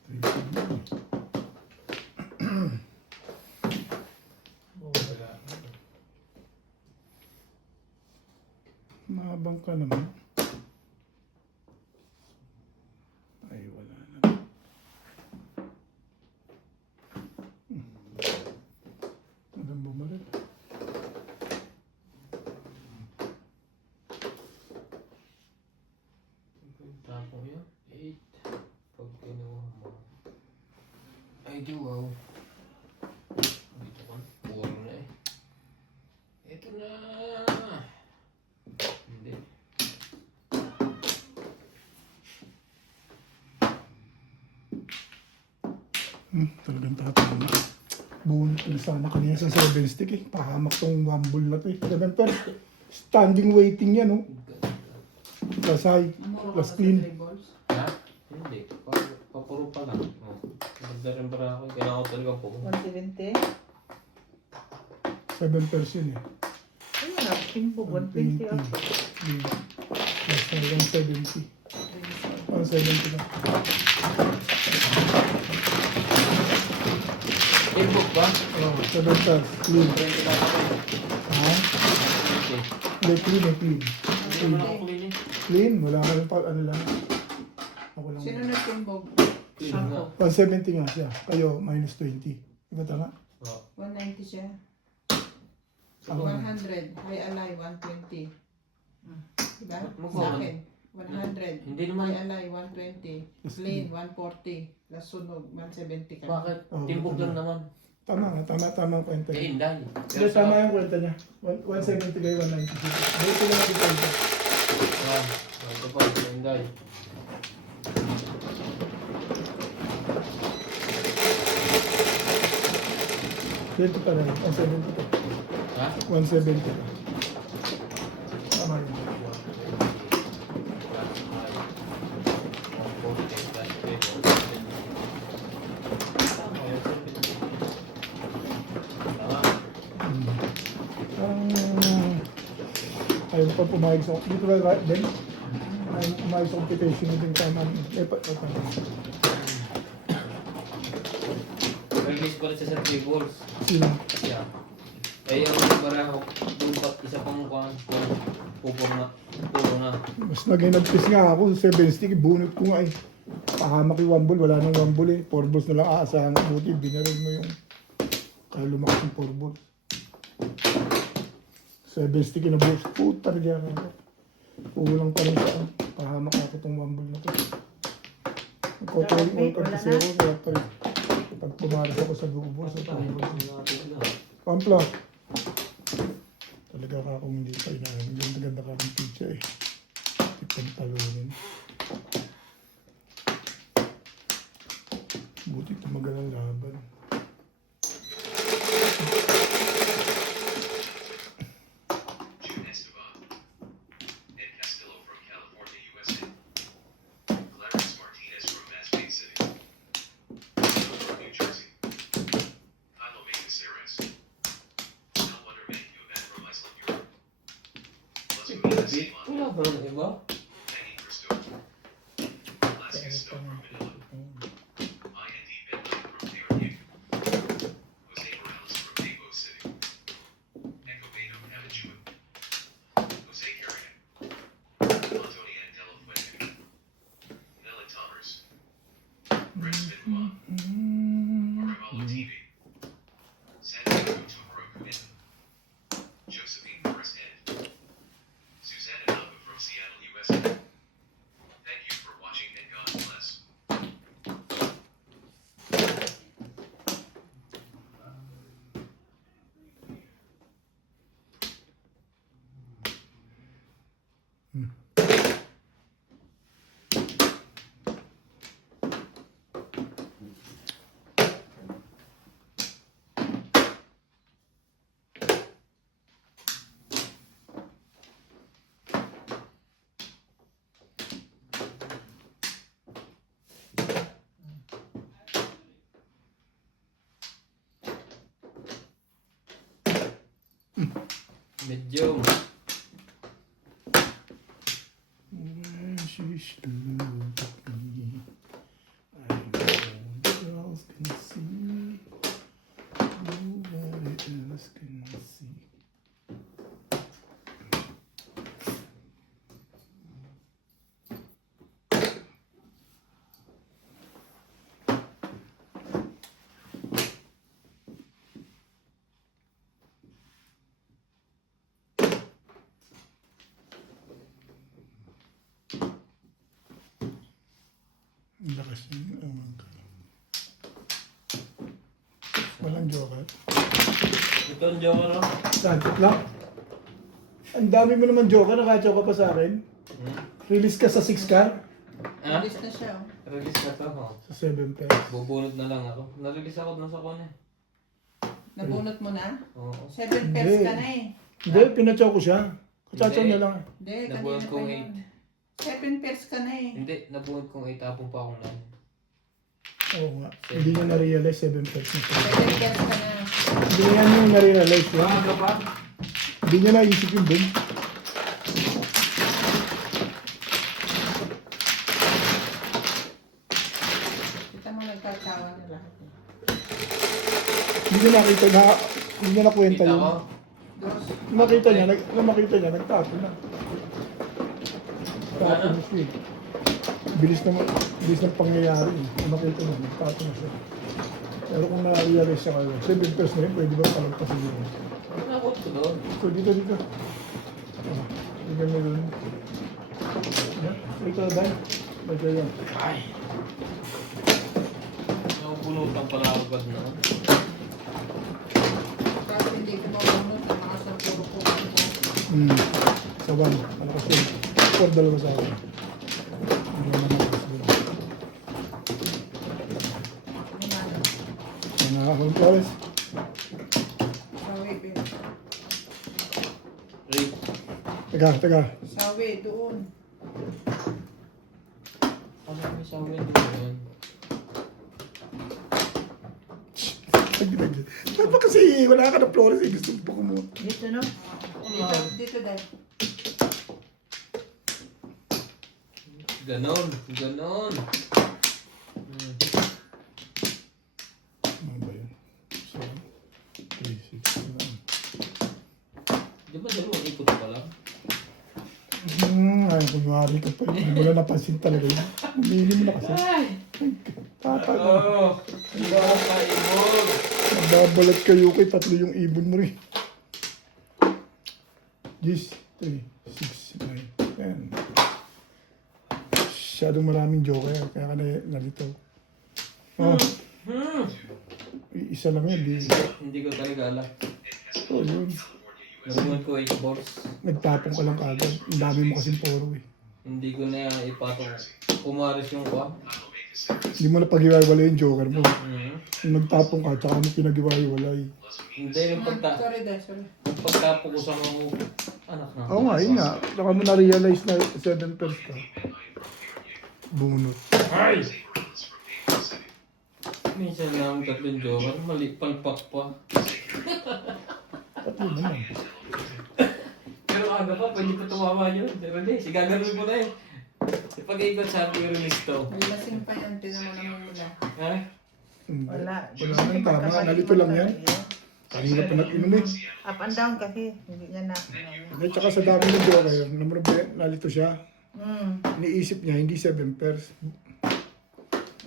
3.5. Oh, wala. Mahabang ka naman. Ay, wala na. Magandang bumalik. Tapos yun, 8. Pag kinuha mo. Ay, di wow. Dito ka. Puro na eh. Ito na. Hindi. Talagang tatama. Bunot ko na sana kanina sa 7 stick eh. Pahamak tong wambul na to eh. 7 per. Standing waiting yan oh. Plus high. Namuro ka Plus ba sa clean. 3 balls? Ha? Hindi. Papuro pa lang. Oh. Magda rin para ako. Kailangan ko talaga po. 170. 7 pairs yun eh. Ayun na, timbo, 120 ako. Plus high 170. 170 na. Facebook ba? Oh, 7 pairs. Clean. 20 lang ako. Ha? Okay. Hindi, clean eh, clean. Hindi naman ako clean eh. Clean. Wala ka rin pa, ano lang. Ako lang. Sino nagtimbog? Clean nga. 170 nga siya. Kayo, minus 20. Diba tama? Oh. 190 siya. Ako. 100. High alay, 120. Diba? Magkano? Sa akin. 100. Hindi naman. High alay, 120. Clean, 140. Last sunog, 170 ka. Bakit? Oh, Timbog tama. lang naman. Tama nga, tama ang kwenta Eh, niya. hindi. Hindi, tama yung kwenta niya. 170 kayo, 190. Dito lang ang kwenta. Yan. Ito pa. Hindi. Dito pa rin, 170 pa. Ha? 170 pa. Tama yun. Ayaw pa pumayag sa... Dito ba right then? Ayaw pumayag sa computation din tama. Tama. Release ko rin siya sa 3 balls. Sino? Yeah. Eh, yung baraho, dupat isa pang kuhan. Pupuro na. Mas nag-inagpis nga ako sa 7 stick, bunot ko nga eh. Pahamak yung 1 ball, wala nang 1 ball eh. 4 balls na lang aasahan ko. Buti, binaril mo yung... Kaya lumakas yung 4 balls. 7 stick na balls. Puta rin yan. Kulang pa rin sa pahamak ako itong 1 ball na to. Nagkotawin ko Wala kasi na? ako. Kaya pa rin. Pag pumaras ako sa bubo, sa 2 balls. Pampla. Talaga ka akong hindi pa inahin. Ganda ka ng pizza eh. Tipang talunin. Buti tumagal ang laban. June Esteban and Castillo from California, USA. Clarence Martinez from Massachusetts City. From New Jersey. Kylo Maceres. Mel Wonderman Human from Iceland, Europe. Lasmina Bit. Simon. Wala ba ng iba? Penny Cristo. Alaska Snow from Manila. IND Bentley from New Jose Morales from Davao City. Echo Beta from Aventura. Jose Carrigan. Antonian de la Fuente. Nella Thomas. Rex Benoit. Aramalo TV. Santiago Tomorokuin. Josephine Morris Ed. Susanna Nava from Seattle, USA. Thank you for watching and God bless. Medyo. Sheesh. kasi. Ewan ko. Walang joker. Ito ang joker, oh. Santot lang. Ang dami mo naman joker, nakachoka pa sa akin. Release ka sa 6 car, Ha? Alis na siya, oh. Release na to, oh. sa 7 pesos. Bubunot na lang ako. Na-release ako nasa kone. Nabunot mo na? Oo. 7 pairs ka na eh. Hindi, pinachok ko siya. Kachachaw Hindi. na lang. Hindi, Nabunot kanina kong pa yun. 7 pairs ka na eh. Hindi, nabunot kong 8, tapong pa akong 9. Oo nga. Hindi niya na-realize 7 pesos. 7 pairs ka na. Hindi niya yung na-realize yun. Ano ba? Hindi niya naisip yun din. Kita mo nagkakawa na lahat eh. Hindi niya nakita na, hindi niya nakwenta Kita yun. ko. Dos. Nung makita niya, nagtapon na. Tapon na siya. Bilis ng pangyayari. Nung makita niya, nagtapon na siya. Pero kung na-realize siya kayo, 7 pesos na yun, pwede ba palagpasin yun? Nakot ko doon. So, dito. Tingnan mo dun. Ito, Dan. Ito yan. Ay! Nakubunutan pala ako agad na. Tapos hindi ko mabunot na mga sa puro ko. Sa 1. Ano kasi? 4 dalawa sa akin. Hindi naman ako kasi. Nakakahulog ko alis. Sawi, babe. Ray, Teka. Sawi, doon. ano may sawi doon? Dapat kasi wala ka na Flores eh. Gusto mo pa kumuha. Dito, no? Dito, dahil. Ganon. Ano ba yun? 7, 3, 6, 7. Di ba dalawang ikot pa lang? Ay, kunwari ka pa. Hindi mo na napansin talaga yun. Umili mo na kasi. Tata na. Oo! Ang baka ibon! Nababalat kayo kay 3 yung ibon mo rin. 10, 3, 6, 9, 10. Masyadong maraming joker, kaya ka nalitaw. Oh, isa lang yun, Hindi ko talaga alam. oh, yun. Nabunot ko 8 balls. Nagtapong ka lang kagad. Ang dami mo kasing poro eh. Hindi ko na ipatong. Pumaris yung kwa. Hindi mo na pag-iwalay yung joker mo. Mhm. Nung nagtapong ka, tsaka mo pinag-iwalay. Hindi yung Sorry, dahil, sorry. pagtapo ko sa mga anak na. Oo nga, yun nga. Saka mo na-realize na 7 pairs ka. Bunot. Ay! Minsan lang tatlong joker, mali palpak pa. Tatlo naman. Pero aga pa, pwede pa tumama yun. Pero hindi, sigaganon mo na eh. Pag-ikot sabi ko release to. May lasing pa yan, tinan mo naman mula. Ha? Wala. Wala nang tama. Nalito lang yan. Kanina pa nag-inom eh. Up and down kasi. Hindi niya na. At saka sa dami ng joker, nalito siya. Hmm. Iniisip niya, hindi 7 pairs.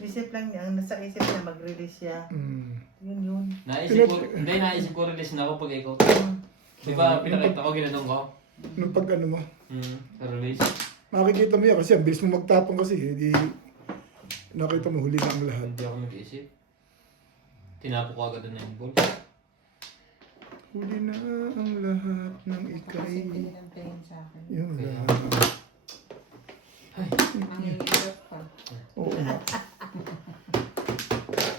Isip lang niya. Ang nasa isip niya, mag-release siya. Yun. Naisip ko release na ako pag-ikot. Di ba pinakita ko, ginanong ko? Nung pag ano mo, Release. makikita mo yan kasi ang bilis mo magtapong kasi. Hindi nakita mo huli na ang lahat. Hindi ako nag-iisip. Tinapo ko agad na yung ball. Huli na ang lahat ng Kasi ikay. pinantayin sa akin. Yun lang. Ang hirap pa. Oo nga.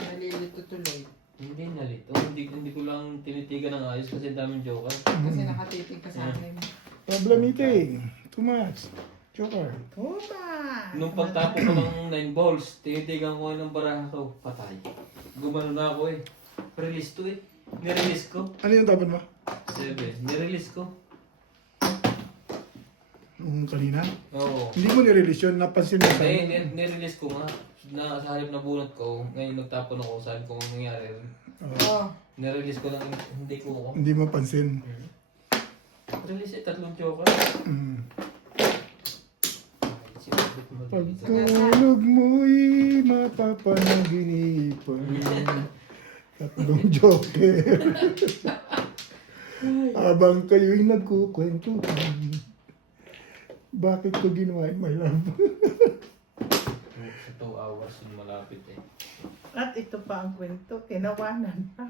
Nalilito tuloy. Hindi nalito. Hindi ko lang tinitigan ng ayos kasi ang daming joker. Kasi nakatitig ka sa akin. Problem eating. Too much. Joker. Tuma! Nung pagtapo ko ng 9 balls, tinitigan ko ng baraha ko. Patay. Gumano na ako eh. Release to eh. Nirelease ko. Ano yung tapon mo? 7. Nirelease ko. Kanina? Oo. Hindi mo nirelease yun. Napansin mo sa Nirelease ko nga. Na sa halip na bunot ko, ngayon nagtapon ako, sabi ko ang nangyari. Oh, Nirelease ko lang, hindi ko ako. Hindi mo pansin. Release eh, 3 joker. Pagtulog mo'y mapapanaginipan. 3 joker. Habang kayo'y nagkukwentuhan. Bakit ko ginawa yun, my love? 2 hours yung malapit eh. At ito pa ang kwento, tinawanan pa.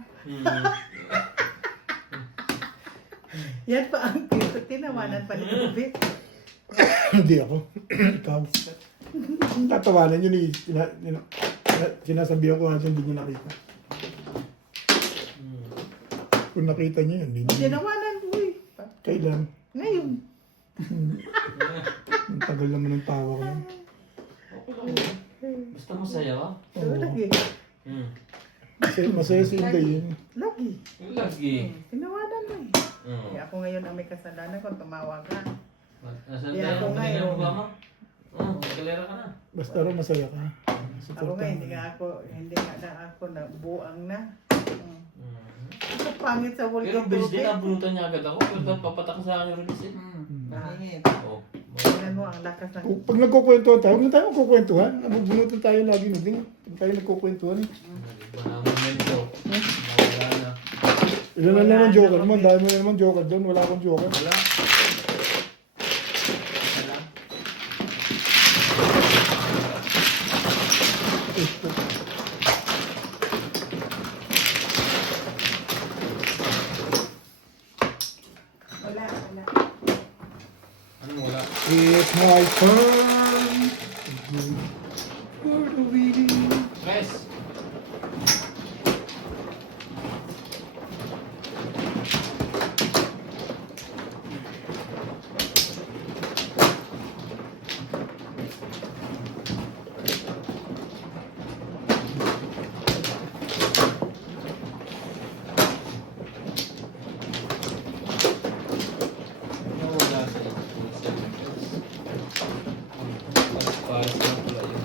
Yan pa ang kwento, tinawanan pa ni Ubit. Hindi ako. Ikaw. Tatawanan yun eh. Sinasabihan ko nga siya, hindi niya nakita. Kung nakita niya yun, hindi niya. Tinawanan ko eh. Kailan? Ngayon. Ang tagal naman ng tawa ko yun. Basta masaya ka? Oo, lagi. Masaya si Inday yun. Lagi. Lagi. Tinawanan mo eh. Oo. Ako ngayon ang may kasalanan kung tumawag ka. Nasaan Yeah, tayo? ako nga Binigyan mo yun. ba mo? Oo, galera ka na. Basta rin masaya ka. Ako nga, hindi nga na ako na buang na. Ang pangit sa Pero Volcano bilis din, Tubig. nabunutan niya agad ako. Pero dapat papatak sa akin yung release eh. Mahingit. Oo. Tingnan mo ang lakas ng... Pag nagkukwentuhan tayo, huwag na tayo magkukwentuhan. Nabubunutan tayo lagi na din. Pag tayo nagkukwentuhan. Iba na ang momento. Nawala na. Ilan na naman joker mo? Dahil mo na naman joker doon. Wala akong joker. Wala. Wala. Wala. Anong wala? It's my turn. For the winning. Press. Nawala sa iyo. Para sa pula yun.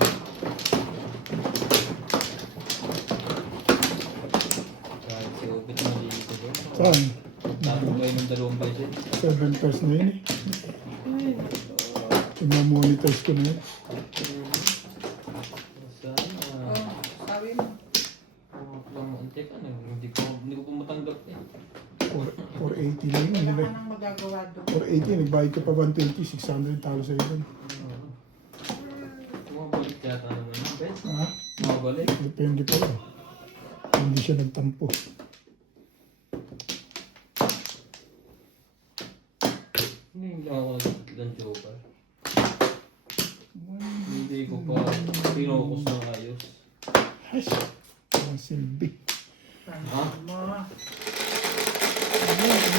Kahit si Obit malito doon. Saan? Tapos kayo ng 2 beses. 7 pairs na yun eh. Ina-monetize ko na yun. Sana. Sabi mo. Lang muntik ano, hindi ko pa matanggap eh. 480 na yun. Wala ka nang magagawa doon. 480, nagbayad ka pa 120, 600 talo sa'yo yun. Bumabalik yata naman yung bet. Ha? Bumabalik. Depende po. Hindi siya nagtampo. Hindi lang ako nagkakit joker. Hindi ko pa pinokus ng ayos. Ay, ang silbi. Ha? Mo. Ang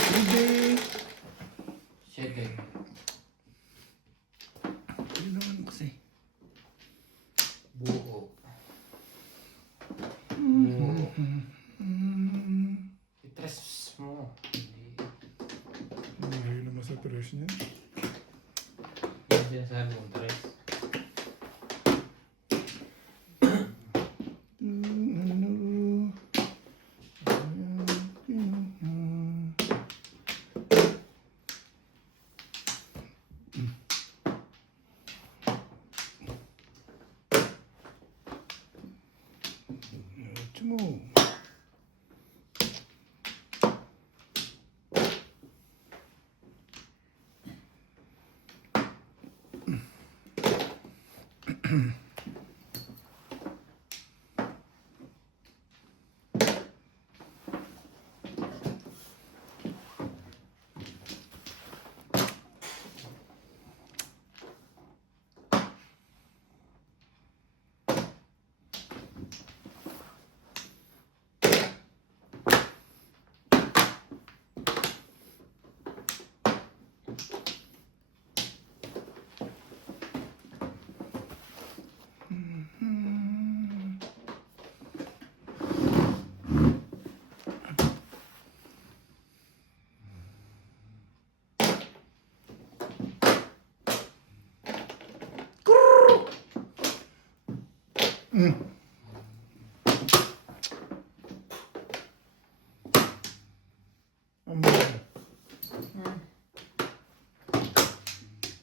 silbi. Shit eh. Yun naman kasi. Buo. Buo. Itres mo. Ngayon naman sa tres niya. Yung sinasabi mong tres. Mo.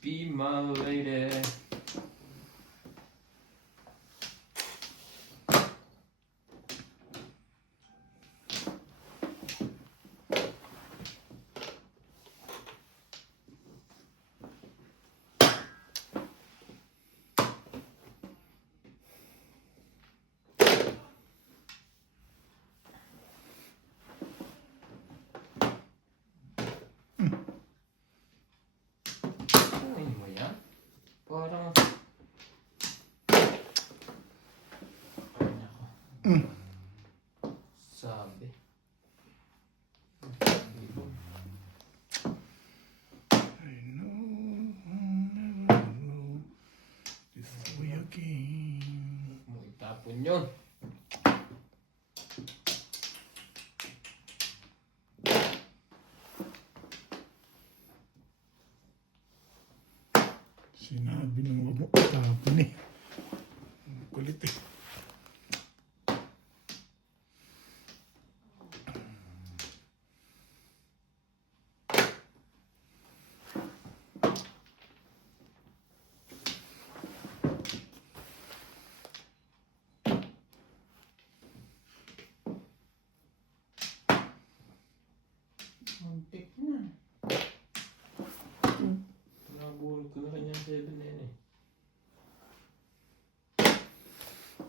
Be my lady. Sabi. I know I'll never go this way again. Mo itapon yun. Sinabi nung wag mo itapon eh. Ang kulit eh. Muntik na. Nabulog ko na kanya 7 na yan eh.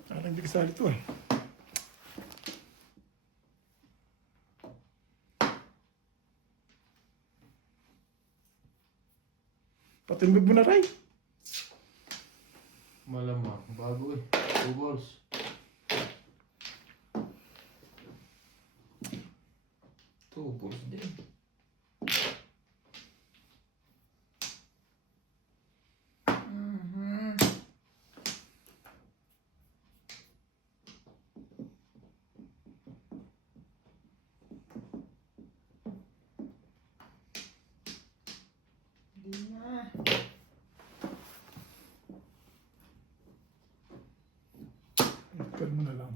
Parang hindi kasali to eh. Patimbig mo na, Ray. Malamang. Bago eh. 2 balls. Two balls din. Mhm. Hindi na. Ikal mo na lang.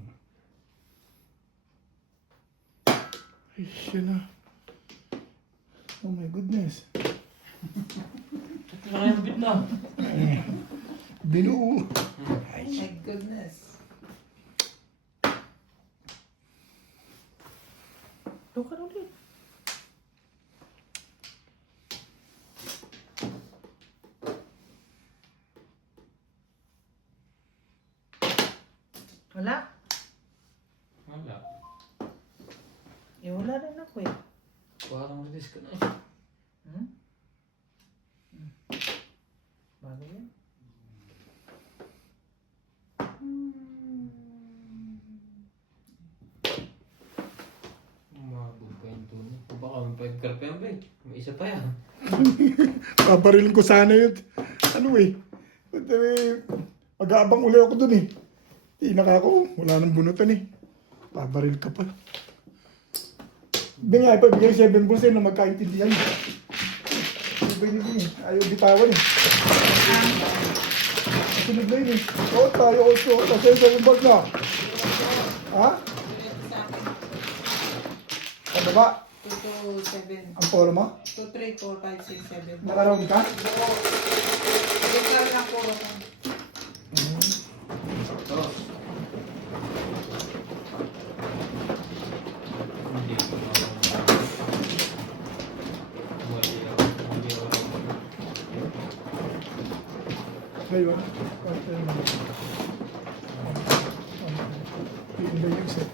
Ay, siya na. Oh my goodness. Ito na kayang bit na. Binuo. My goodness. Doon ka ulit. Wala. Wala. Eh, wala rin ako eh. Parang release ka na eh. Hmm? Bago yan. Umabog pa yung tuno. Baka may 5 carp yan ba eh. May isa pa yan. Paparilin ko sana yun. Ano eh. Mag-aabang uli ako dun eh. Inak ako. Wala nang bunutan eh. Pabaril ka pa. Bigay pa, bigay 7 balls eh na magkaintindihan. Ibay na din eh. Ayaw bitawan eh. Sunod na yun eh. Oo, tayo 8. Kasi 7 balls na. Ha? Sa akin, Sa baba. 2 to 7. Ang polo mo? 2, 3, 4, 5, 6, 7. Nakaroon ka? Yung lang ang puro ko. Tapos. Hindi ko Ngayon. Hindi yung set.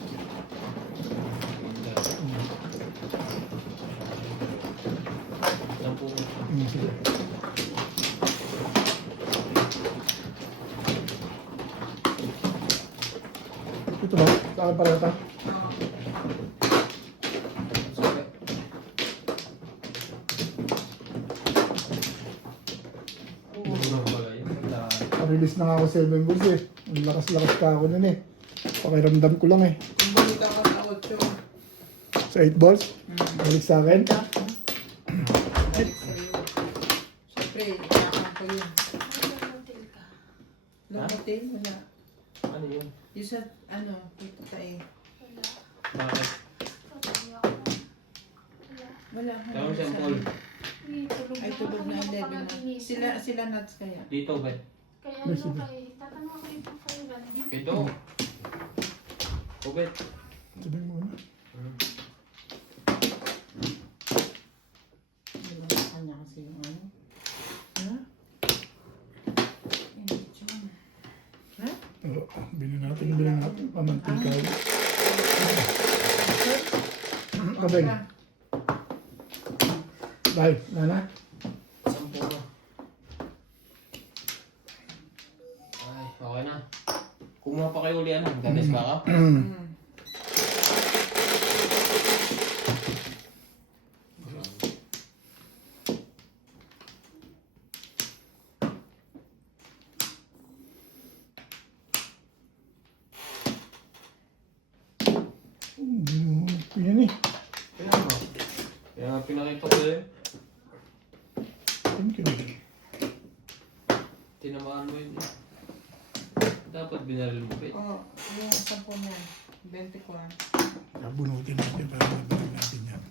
Sige. Ito ba? Saan para ito? Release na nga ako 7 balls eh. Ang lakas-lakas ka ako nun eh. Pakiramdam ko lang eh. Kung bumita ko sa 8. Sa 8 balls, balik sa akin. Balik sa'yo. Siyempre, iyakan ko yun. Lamutin, wala. Ano yun? Yung sa, ito tayo. Bakit? Wala. Kaya siyang call. Ay, tulog na 11 na. Sila nuts kaya. Dito ba? Kaya ano kayo, tatanong ako yung pakailan. Ito. Kubit. Sabihin mo na. Wala sa kanya kasi yung ano. Ha? Ha? Oo, bilhin natin. Pamantika. Kabay. Bye, Nana. 10 na. Ay, okay na. Kung Kumuha pa kayo ulian. Ganes ba ka? Mm. Binuhulog ko yan eh. Kaya nga. Kaya nga pinakita ko eh. Thank you. Tinamaan mo yun eh. Dapat binaril mo, Bet. Oo, yung 10 niyan. 24. Bunutin natin para mabalik natin yan.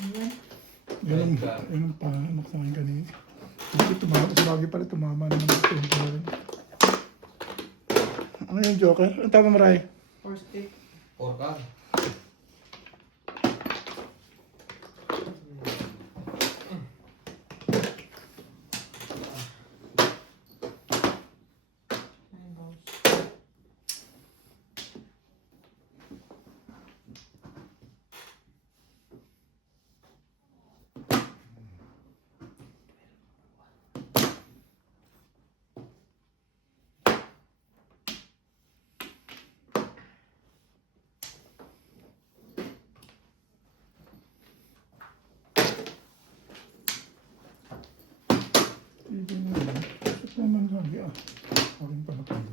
Ayan. Yun ang panganak sa akin kanina. Hindi tumama, sa bagay pala tumama naman ito. Ano yung Joker? Ang tama maray? 4 stick. Porka. Ayun, boss. Hindi na yun. Bakit naman sabi ah? Akin pa natalo.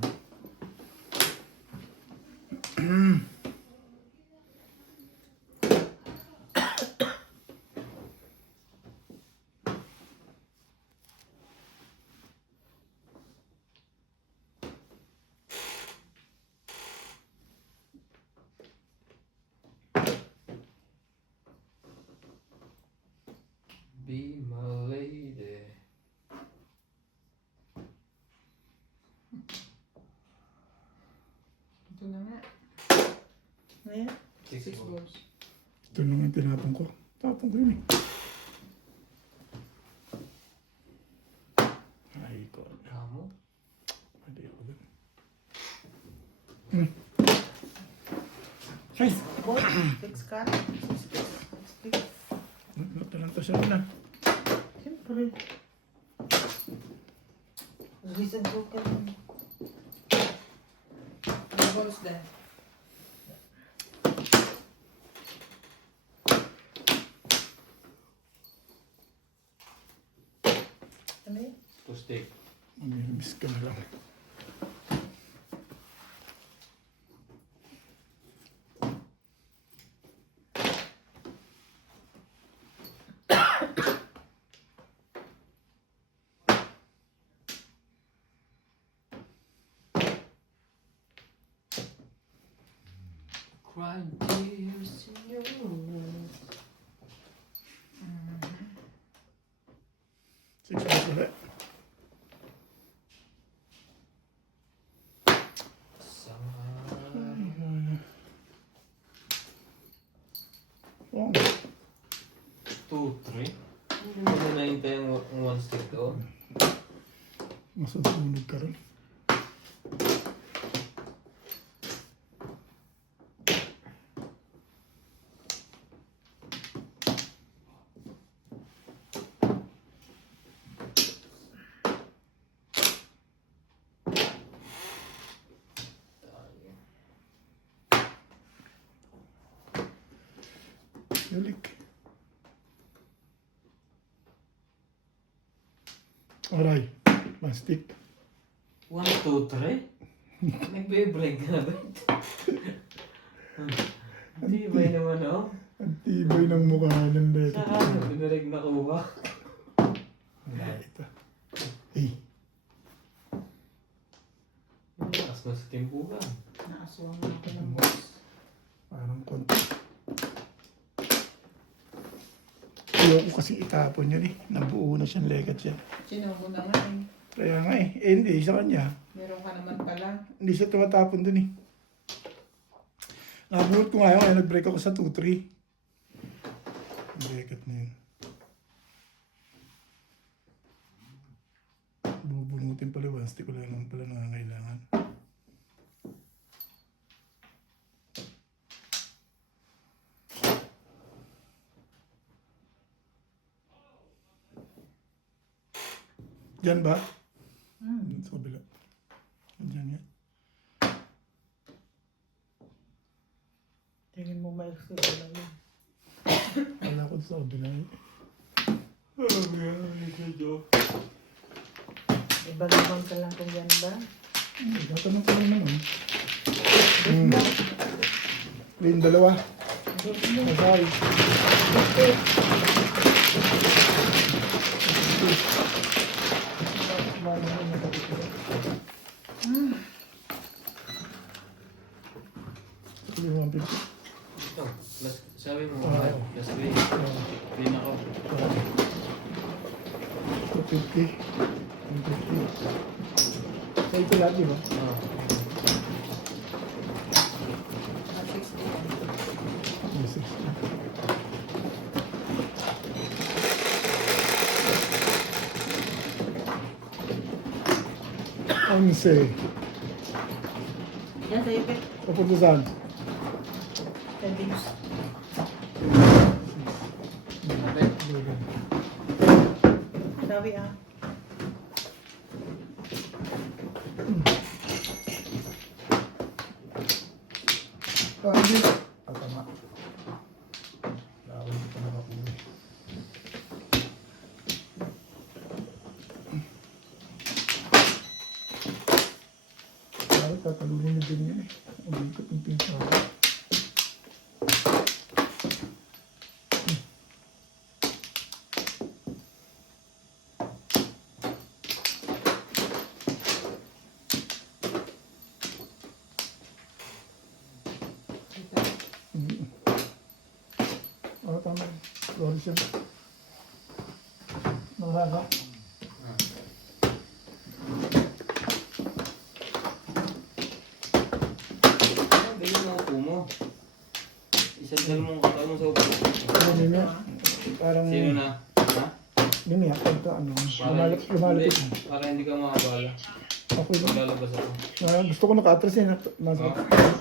Be my lady. Ito na nga. Ayan. 6 balls. Ito lang yung tinapon ko. Tapon ko yun eh. Ay, ko. Amo? Hindi ako dun. Ay! Ball. 6 ka. 6 stick. Natalanta siya na. Siyempre. Reason ko ka lang. 2 balls din. Ano yun? To stick. Mamimiss ka na lang. Crying tears in your eyes. 6 hours ulit. Summer. Wow. 2, 3. Hindi mo na nahintay ang one stick doon. Masusunog ka rin. Yulik. Aray. Plastic. 1, 2, 3? Nagbe-break ka na ba? Hindi ba yun naman oh? Ang tibay ng mukha ng letter. Saan? Binareg na kuha. Wala ito. Eh, Lakas na sa timpukan. Naaswang na ako ng boss. parang konti. Ayoko kasi itapon yun eh. Nabuo na siyang legat siya. Sinubo na nga eh. Kaya nga eh. Eh hindi, sa kanya. Meron ka naman pala. Hindi siya tumatapon dun eh. Nabunot ko nga yun, kaya nag-break ako sa 2-3. Ang legat na yun. Bubunutin pala, one stick ko lang naman pala nangangailangan. Diyan ba? Hmm. Sa kabila. Diyan yan. Tingin mo maiksi ko lang yun. Wala ko sa kabila. Ibagabang ka lang kung yan ba? Tatanong ko lang naman. Yung dalawa. Masay. Yung 150. Ito, plus, sabi mo, Ah. plus 3. Clean ako. 250. 150. So ito lahat, di ba? Ah. At 60. May 60. Onse. Yan sa ipit. Papunta saan? Sa dips. Sabi ah. Hindi. Tama. Lawin ko na ako. Ay, tatalunin na din yan eh. Ang ikot ng pinsa. Tama. Sorry siya. Nakaka. Ano ba yung upo mo? Isandal mo ang katawan mo sa upo. Ano niya? Parang... Sino na? Ha? Mimi, pagka ano, lumalapit. Hindi, para hindi ka makabala. Okay lang. Maglalabas ako. Gusto ko naka-atras yan. Nasa...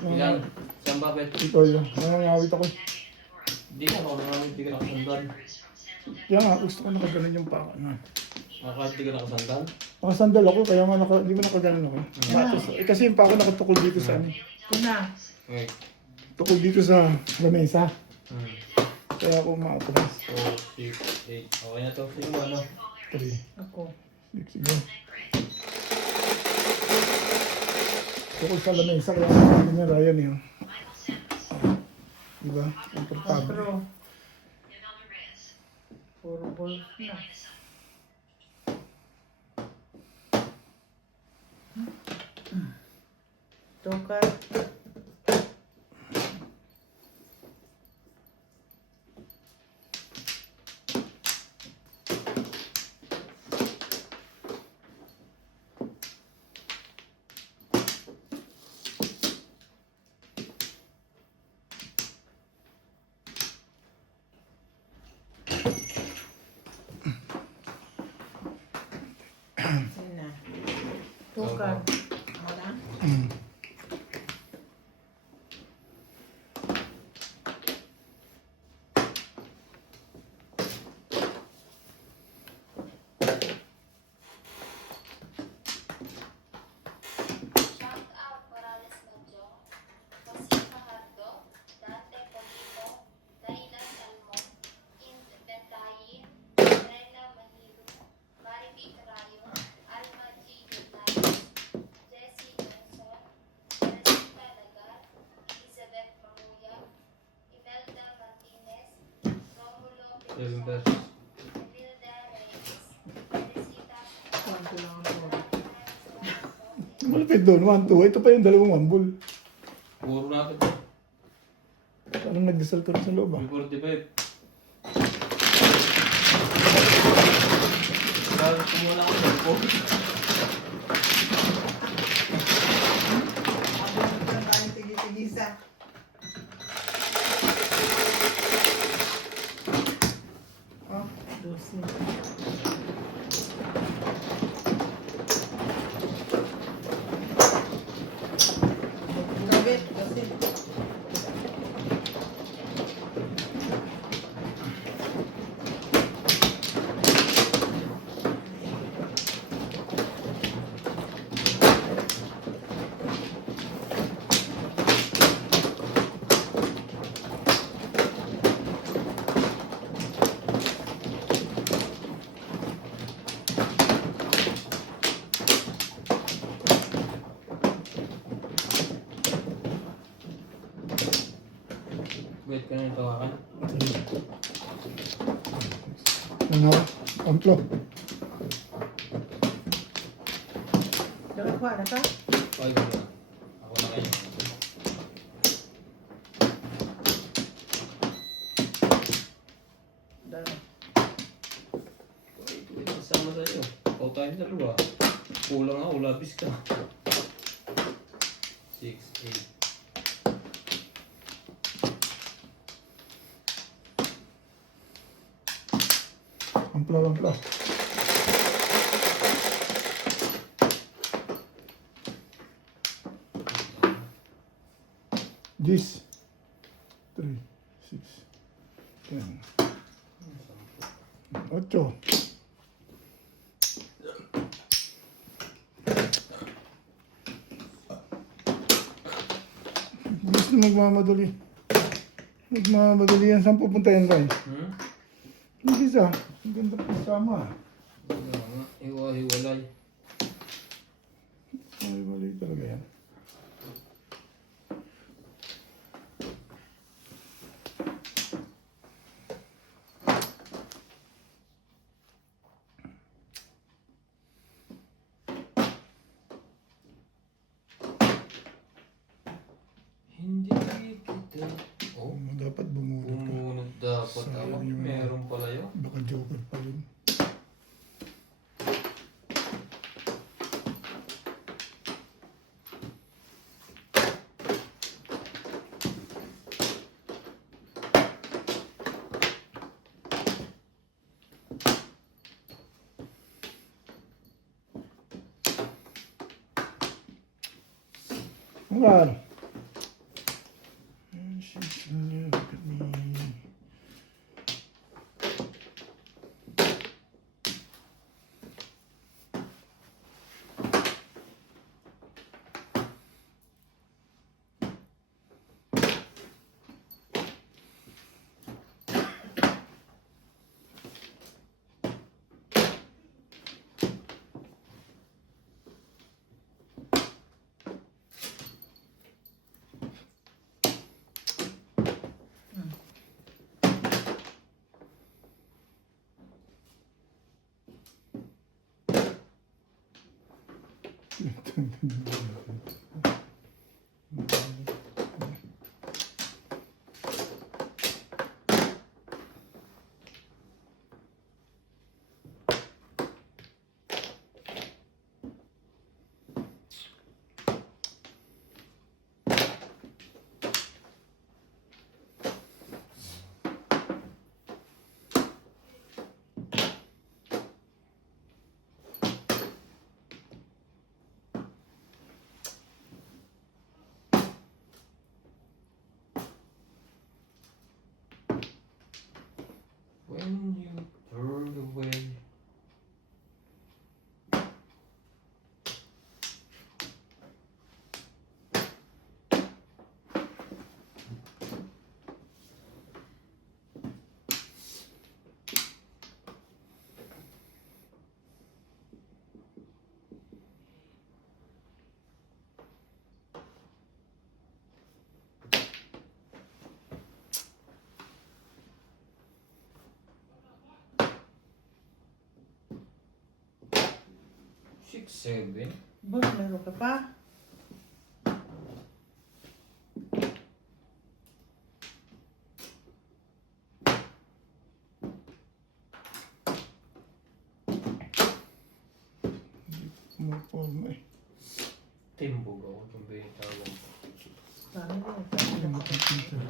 Ilan? Saan bakit? Ito yun. Nangangawit ako. Hindi na ako naman, hindi ka nakasandal. Kaya nga, gusto ko nakaganon yung pako. Kahit hindi ka nakasandal? Nakasandal ako, kaya nga di ba nakaganon ako? Kasi yung pako nakatukol dito sa ano. Ito na. Okay. Tukol dito sa lamesa. Hmm. Kaya ako maatras. 4, 6, 8. Okay na to. Sino ba ano? 3, Ako. 6, sige. Tukol sa lamesa, kaya hindi na Ryan yun. Diba? Komportable. Pero, puro balls na. Tukar. Sino na? Tukar. Ako na? Shout out Morales Medyo, Jose Fajardo, Dante Polito, Dailan Salmon, Ind Bentayin, Rela Manilu, Maribik Rayo, Alma G. Yunay, Jessie Johnson, Teresita Lagar, Elizabeth Mamuya, Imelda Martinez, Romulo 7 Pinson, pesos. Imelda Reyes, Teresita Kwanto lang ang puro. Malapit doon, 1, 2. Ito pa yung dalawang wambul. Puro na ito. Anong nagdasal ka rin sa loob ah? 45. Sabi ko muna ako sa upo. Ako na tayo tigi-tigisa. Oh, 12. gabit kasi. Wait ka na ito hakan. Ano? Amplo. Nakakuha na ka? Okay, go na. Ako na kayo. Dami. Wait, kasama sa'yo. Ikaw tayo dalawa. Kulang ako, labis ka. 6, 8. Amplo. This. 3, 6, 10. 8. Gusto magmamadali. Magmamadali yan. Saan pupunta yan, guys? Hindi sa. Ang ganda pa kasama. Wala nga. Hiwa-hiwalay. Ay, mali talaga yan. Hindi kita. Oh, Dapat bumunod ka. bumunod dapat. Sayang Ako, yung- meron pala yun. Baka joker pa yun. Well, look at me. When you turn away. Six, 7. Boss, meron ka pa? Forma eh. Timbog ako itong binitawag. Dami din. Ang computer.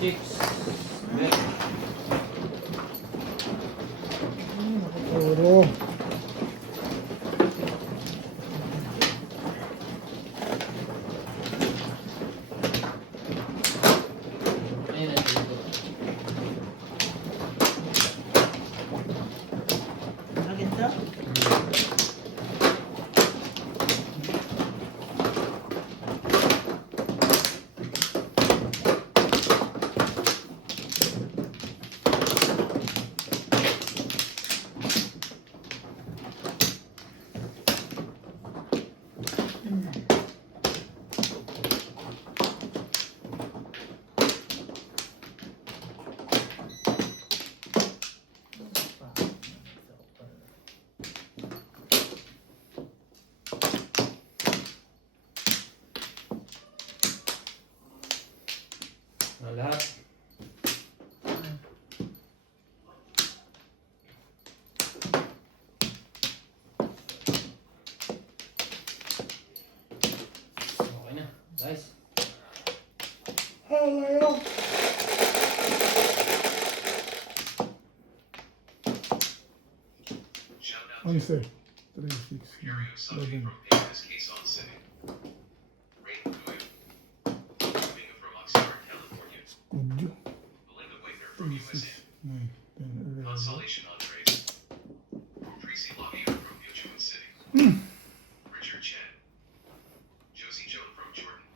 Six. Puro. Lahat. Okay na, guys. Halayo. Shout out Ano to say? 3, 6, Mario Subbing 11. from Paytas Quezon City. Rain Goyo. Domingo from Oxnard, California. Kudyo. Belinda Waither from 3, USA. 6, 9, 10, 11. Consolation Andres. Tracy Lockyer from Yuchuan City. Richard Chen. Josie Joan from Jordan.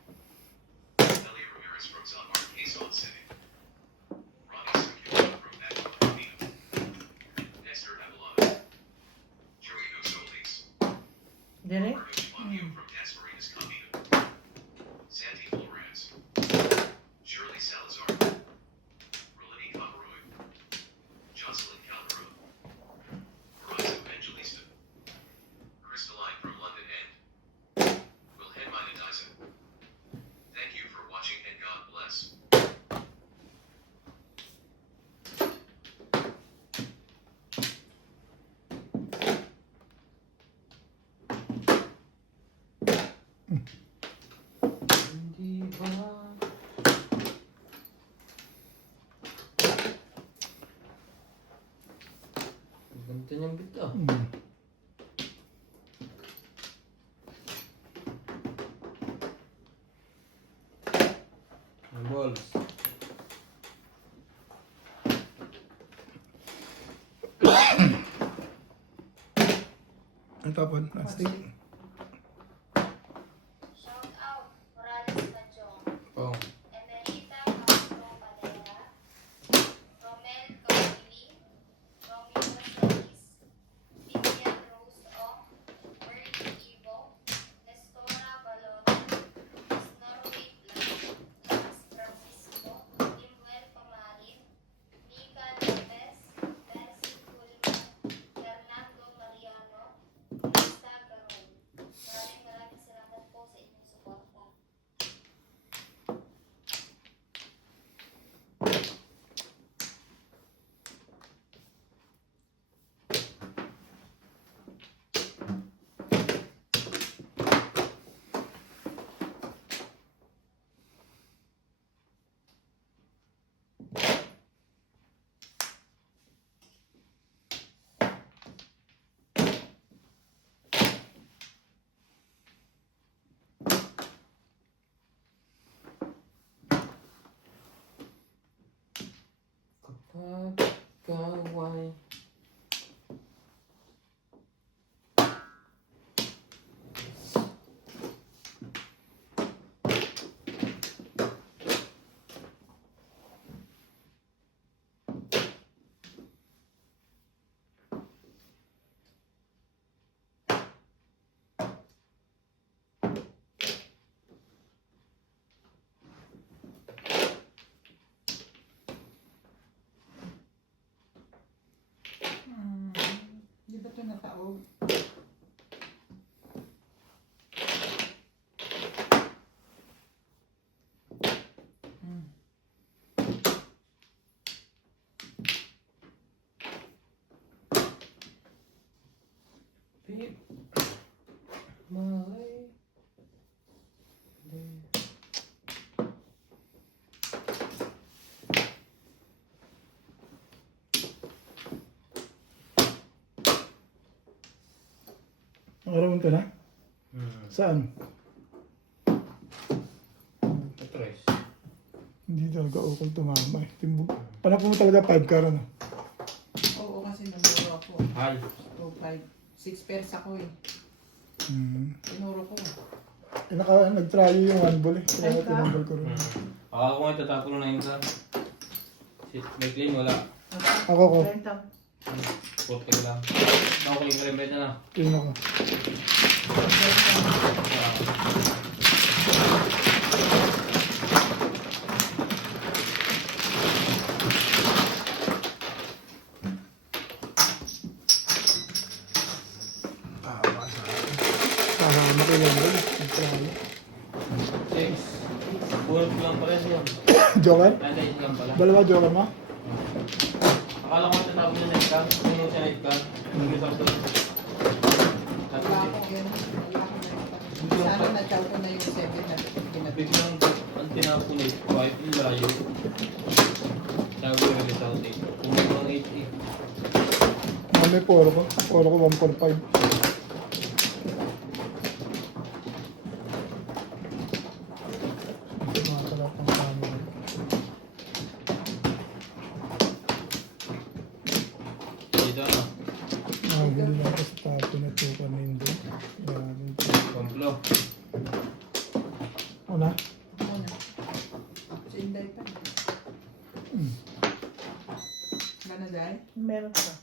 Elia Ramirez from Zamar, Quezon City. Ronnie Sukila from Nagua, Filipino. Nestor Avalon. Jericho Solis. Dire? Roberto Chimangio from Dasmariñas, Cavite. Santi Flores. Shirley Salazar. Rolini Camaroy. Jocelyn Calderon. Veronica Evangelista. Crystalline from London End. Wilhelmina Dyson. Thank you for watching and God bless. Hindi ba? Ganda niyang bit ah. Ang balls. Ang tapon. Ang stick. Shout out Morales Bajong, Oh. Emerita Castro Padera, Romel Cauli, Romeo Solis, Vivian Rose Ong, Merly Ivo, Nestora Balona, Snorway Blanc, Lance Francisco, Limuel Pamarin, Mika Lopez, Percy Culman, Fernando Mariano, Lista Garon. Maraming salamat po sa inyong suporta. Kapag kaway. Di ba ito nataog? Pip. Malay. Nakarawan ka na? Saan? Patres. Hindi talaga okay tumama eh. Timbog. Panak mo talaga 5 ka rin. Oo, kasi namuro ako. Hal. 2, 5, 6 pairs ako eh. Tinuro ko. Eh, nag-try yung 1 ball eh. Kaya tinanggal ko rin. Akala ko nga itatapon na yun sa... May claim, wala. Ako ko. Renta. Porte ko lang. Ako claim ka rin, bet na na. Tingin ako. Tama na kailangan. Nag-try. 6. Full lang pala siya. Joker? Nanay siya pala. Dalawa joker mo? Akala ko tinawag niya night cam. Kung yung siya night cam. Nag-usap doon. Wala akong yan. Wala akong yan. Sana na-chow ko na yung 7 na pinabigyan. Biglang ang tinapo na 5, yung layo. Sabi ko rin sa hotel. Kung may mga 8. May poro ko. Poro ko 1.5. Makakalap ang camera. Dito na. Nahuli lang ako sa tapo na tuka na hindi. Maraming Komplo. Ano? Muna. Sinday pa. Wala na dahil? Meron pa.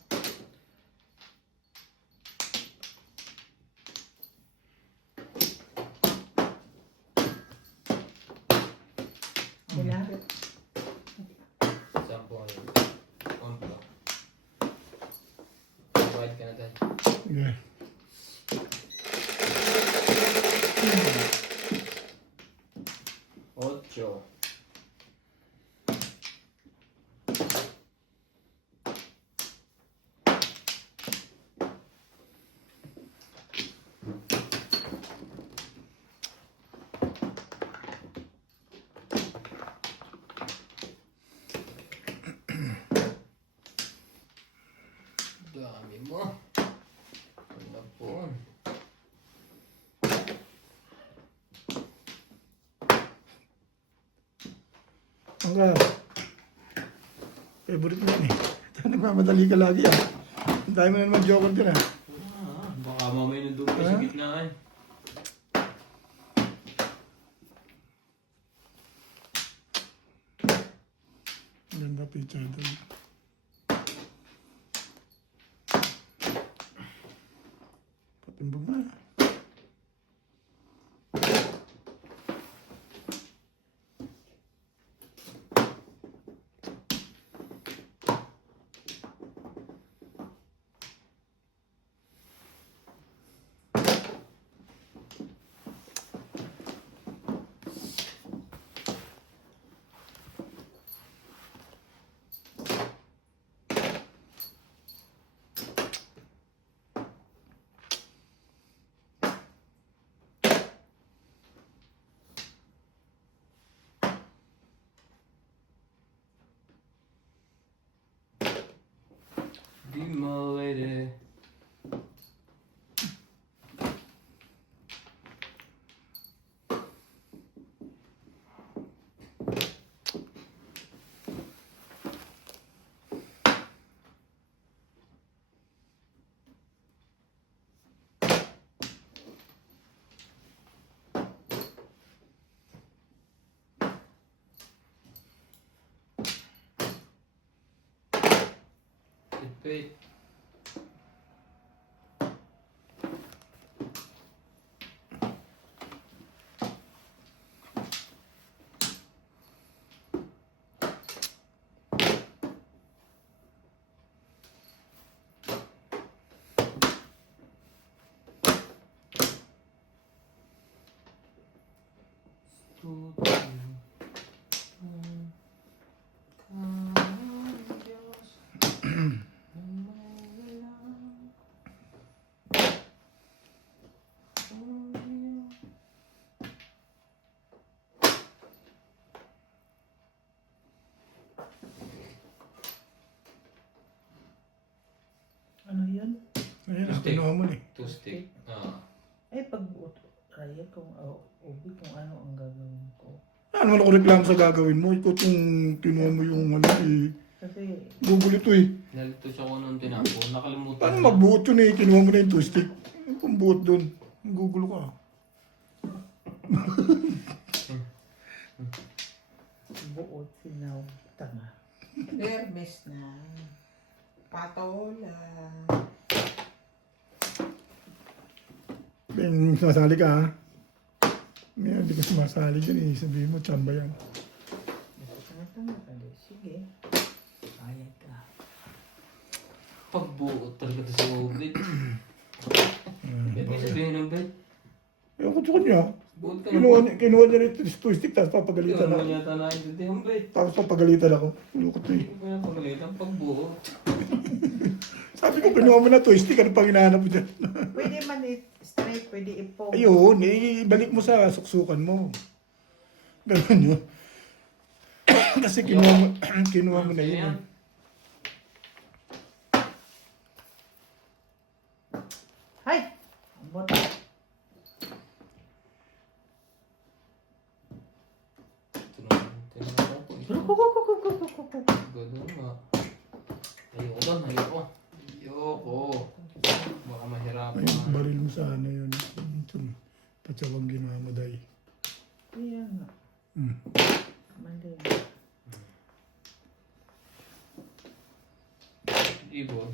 Wala. Sampo ano. Komplo. White ka na tayo. Sige. Ocho. Dami mo. Ano po? Hanggang. Favorite mo yan eh. Nagmamadali ka lagi ah. Ang dami mo na naman joker din ah. Baka mamay nandun ka sa gitna eh. Ganda picture doon. Patimbog na. Be my lady. Wait. Ano yun? Ayun, Tuesday. kinuha mo eh. Two stick. Ah. Ay, try kung ubi kung ano ang gagawin ko. Ano naman ako reklamo sa gagawin mo? Ikaw kung kinuha mo yung ano eh. Kasi, Google ito eh. Nalito siya ko nung tinapo. Nakalimutan. Paano ko. magbuot yun eh? Kinuha mo na yung two-stick. Kung buot dun. Google ka. buot sinaw. Tama. Hermes na. Patola. Ben, sumasali ka ha? May hindi ka sumasali dyan eh. Sabihin mo, tsamba yan. Tama ka din. Sige. Kaya ka. Pagbuot talaga ito sa Oblit. Bet may sabihin ng bet. Ewan ko sa kanya. Buot ka na. Kinuha niya rin yung joystick, tapos papagalitan Ikaw ako. naman yata nakaintindihan ba eh. Tapos papagalitan ako. Lukot to eh. Hindi ko na pagalitan pagbuo. Sabi ko, pinuha mo na joystick, ano pang hinahanap mo dyan? Pwede man straight, pwede ipong. Ayun, ibalik mo sa suksukan mo. Ganun yun. Kasi kinuha mo na Sa'yo yun. yan. Hay! Ambot. Ito naman. Ganun nga. Ayoko doon, ayoko. Ayoko. Baka mahirapan. Ayun, baril mo sa ano yun. Ito, patsawang ginawa mo, day. Ayan nga. Hmm. Mali. Ibon.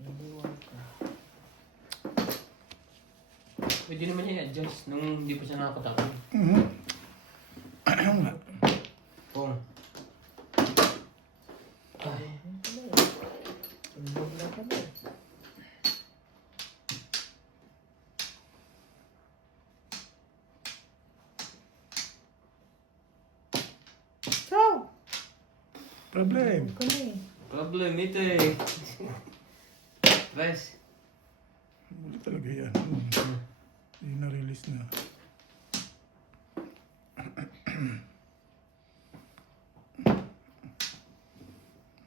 Naliwag ka. Pwede naman niya i-adjust nung hindi pa siya nakakatakot. Mhm. Ano nga? Kung. Ay. Ambot na pala eh. Ciao! Problem. Ko na eh. Problem ito eh. Stress. Wala talaga yan. Hindi na-release na.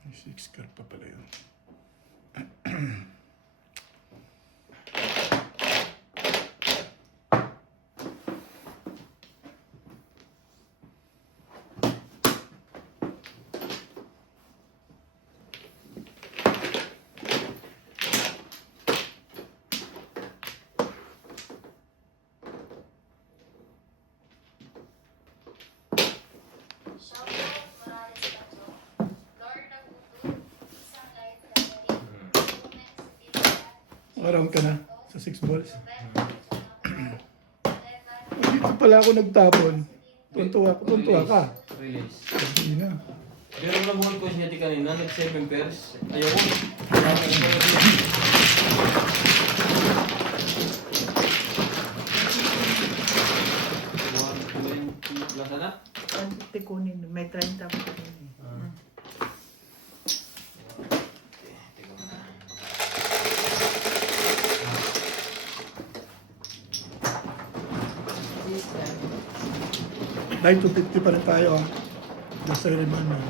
May 6 car pa pala yun. Shoutout Morales Bato, Lorna Gutu, isang life gathering, Women's Villa, Around ka na sa 6 balls. November, Jonathan, Dito pala ako nagtapon. Tuntua ka. Release. Hindi na. Pero nabuhan ko siya kanina, nag-7 pairs. Ayoko. Lasa na? 150 kunin. May 30 pa kunin. Teka muna. This time. Dahil 250 pa rin tayo. Just a reminder.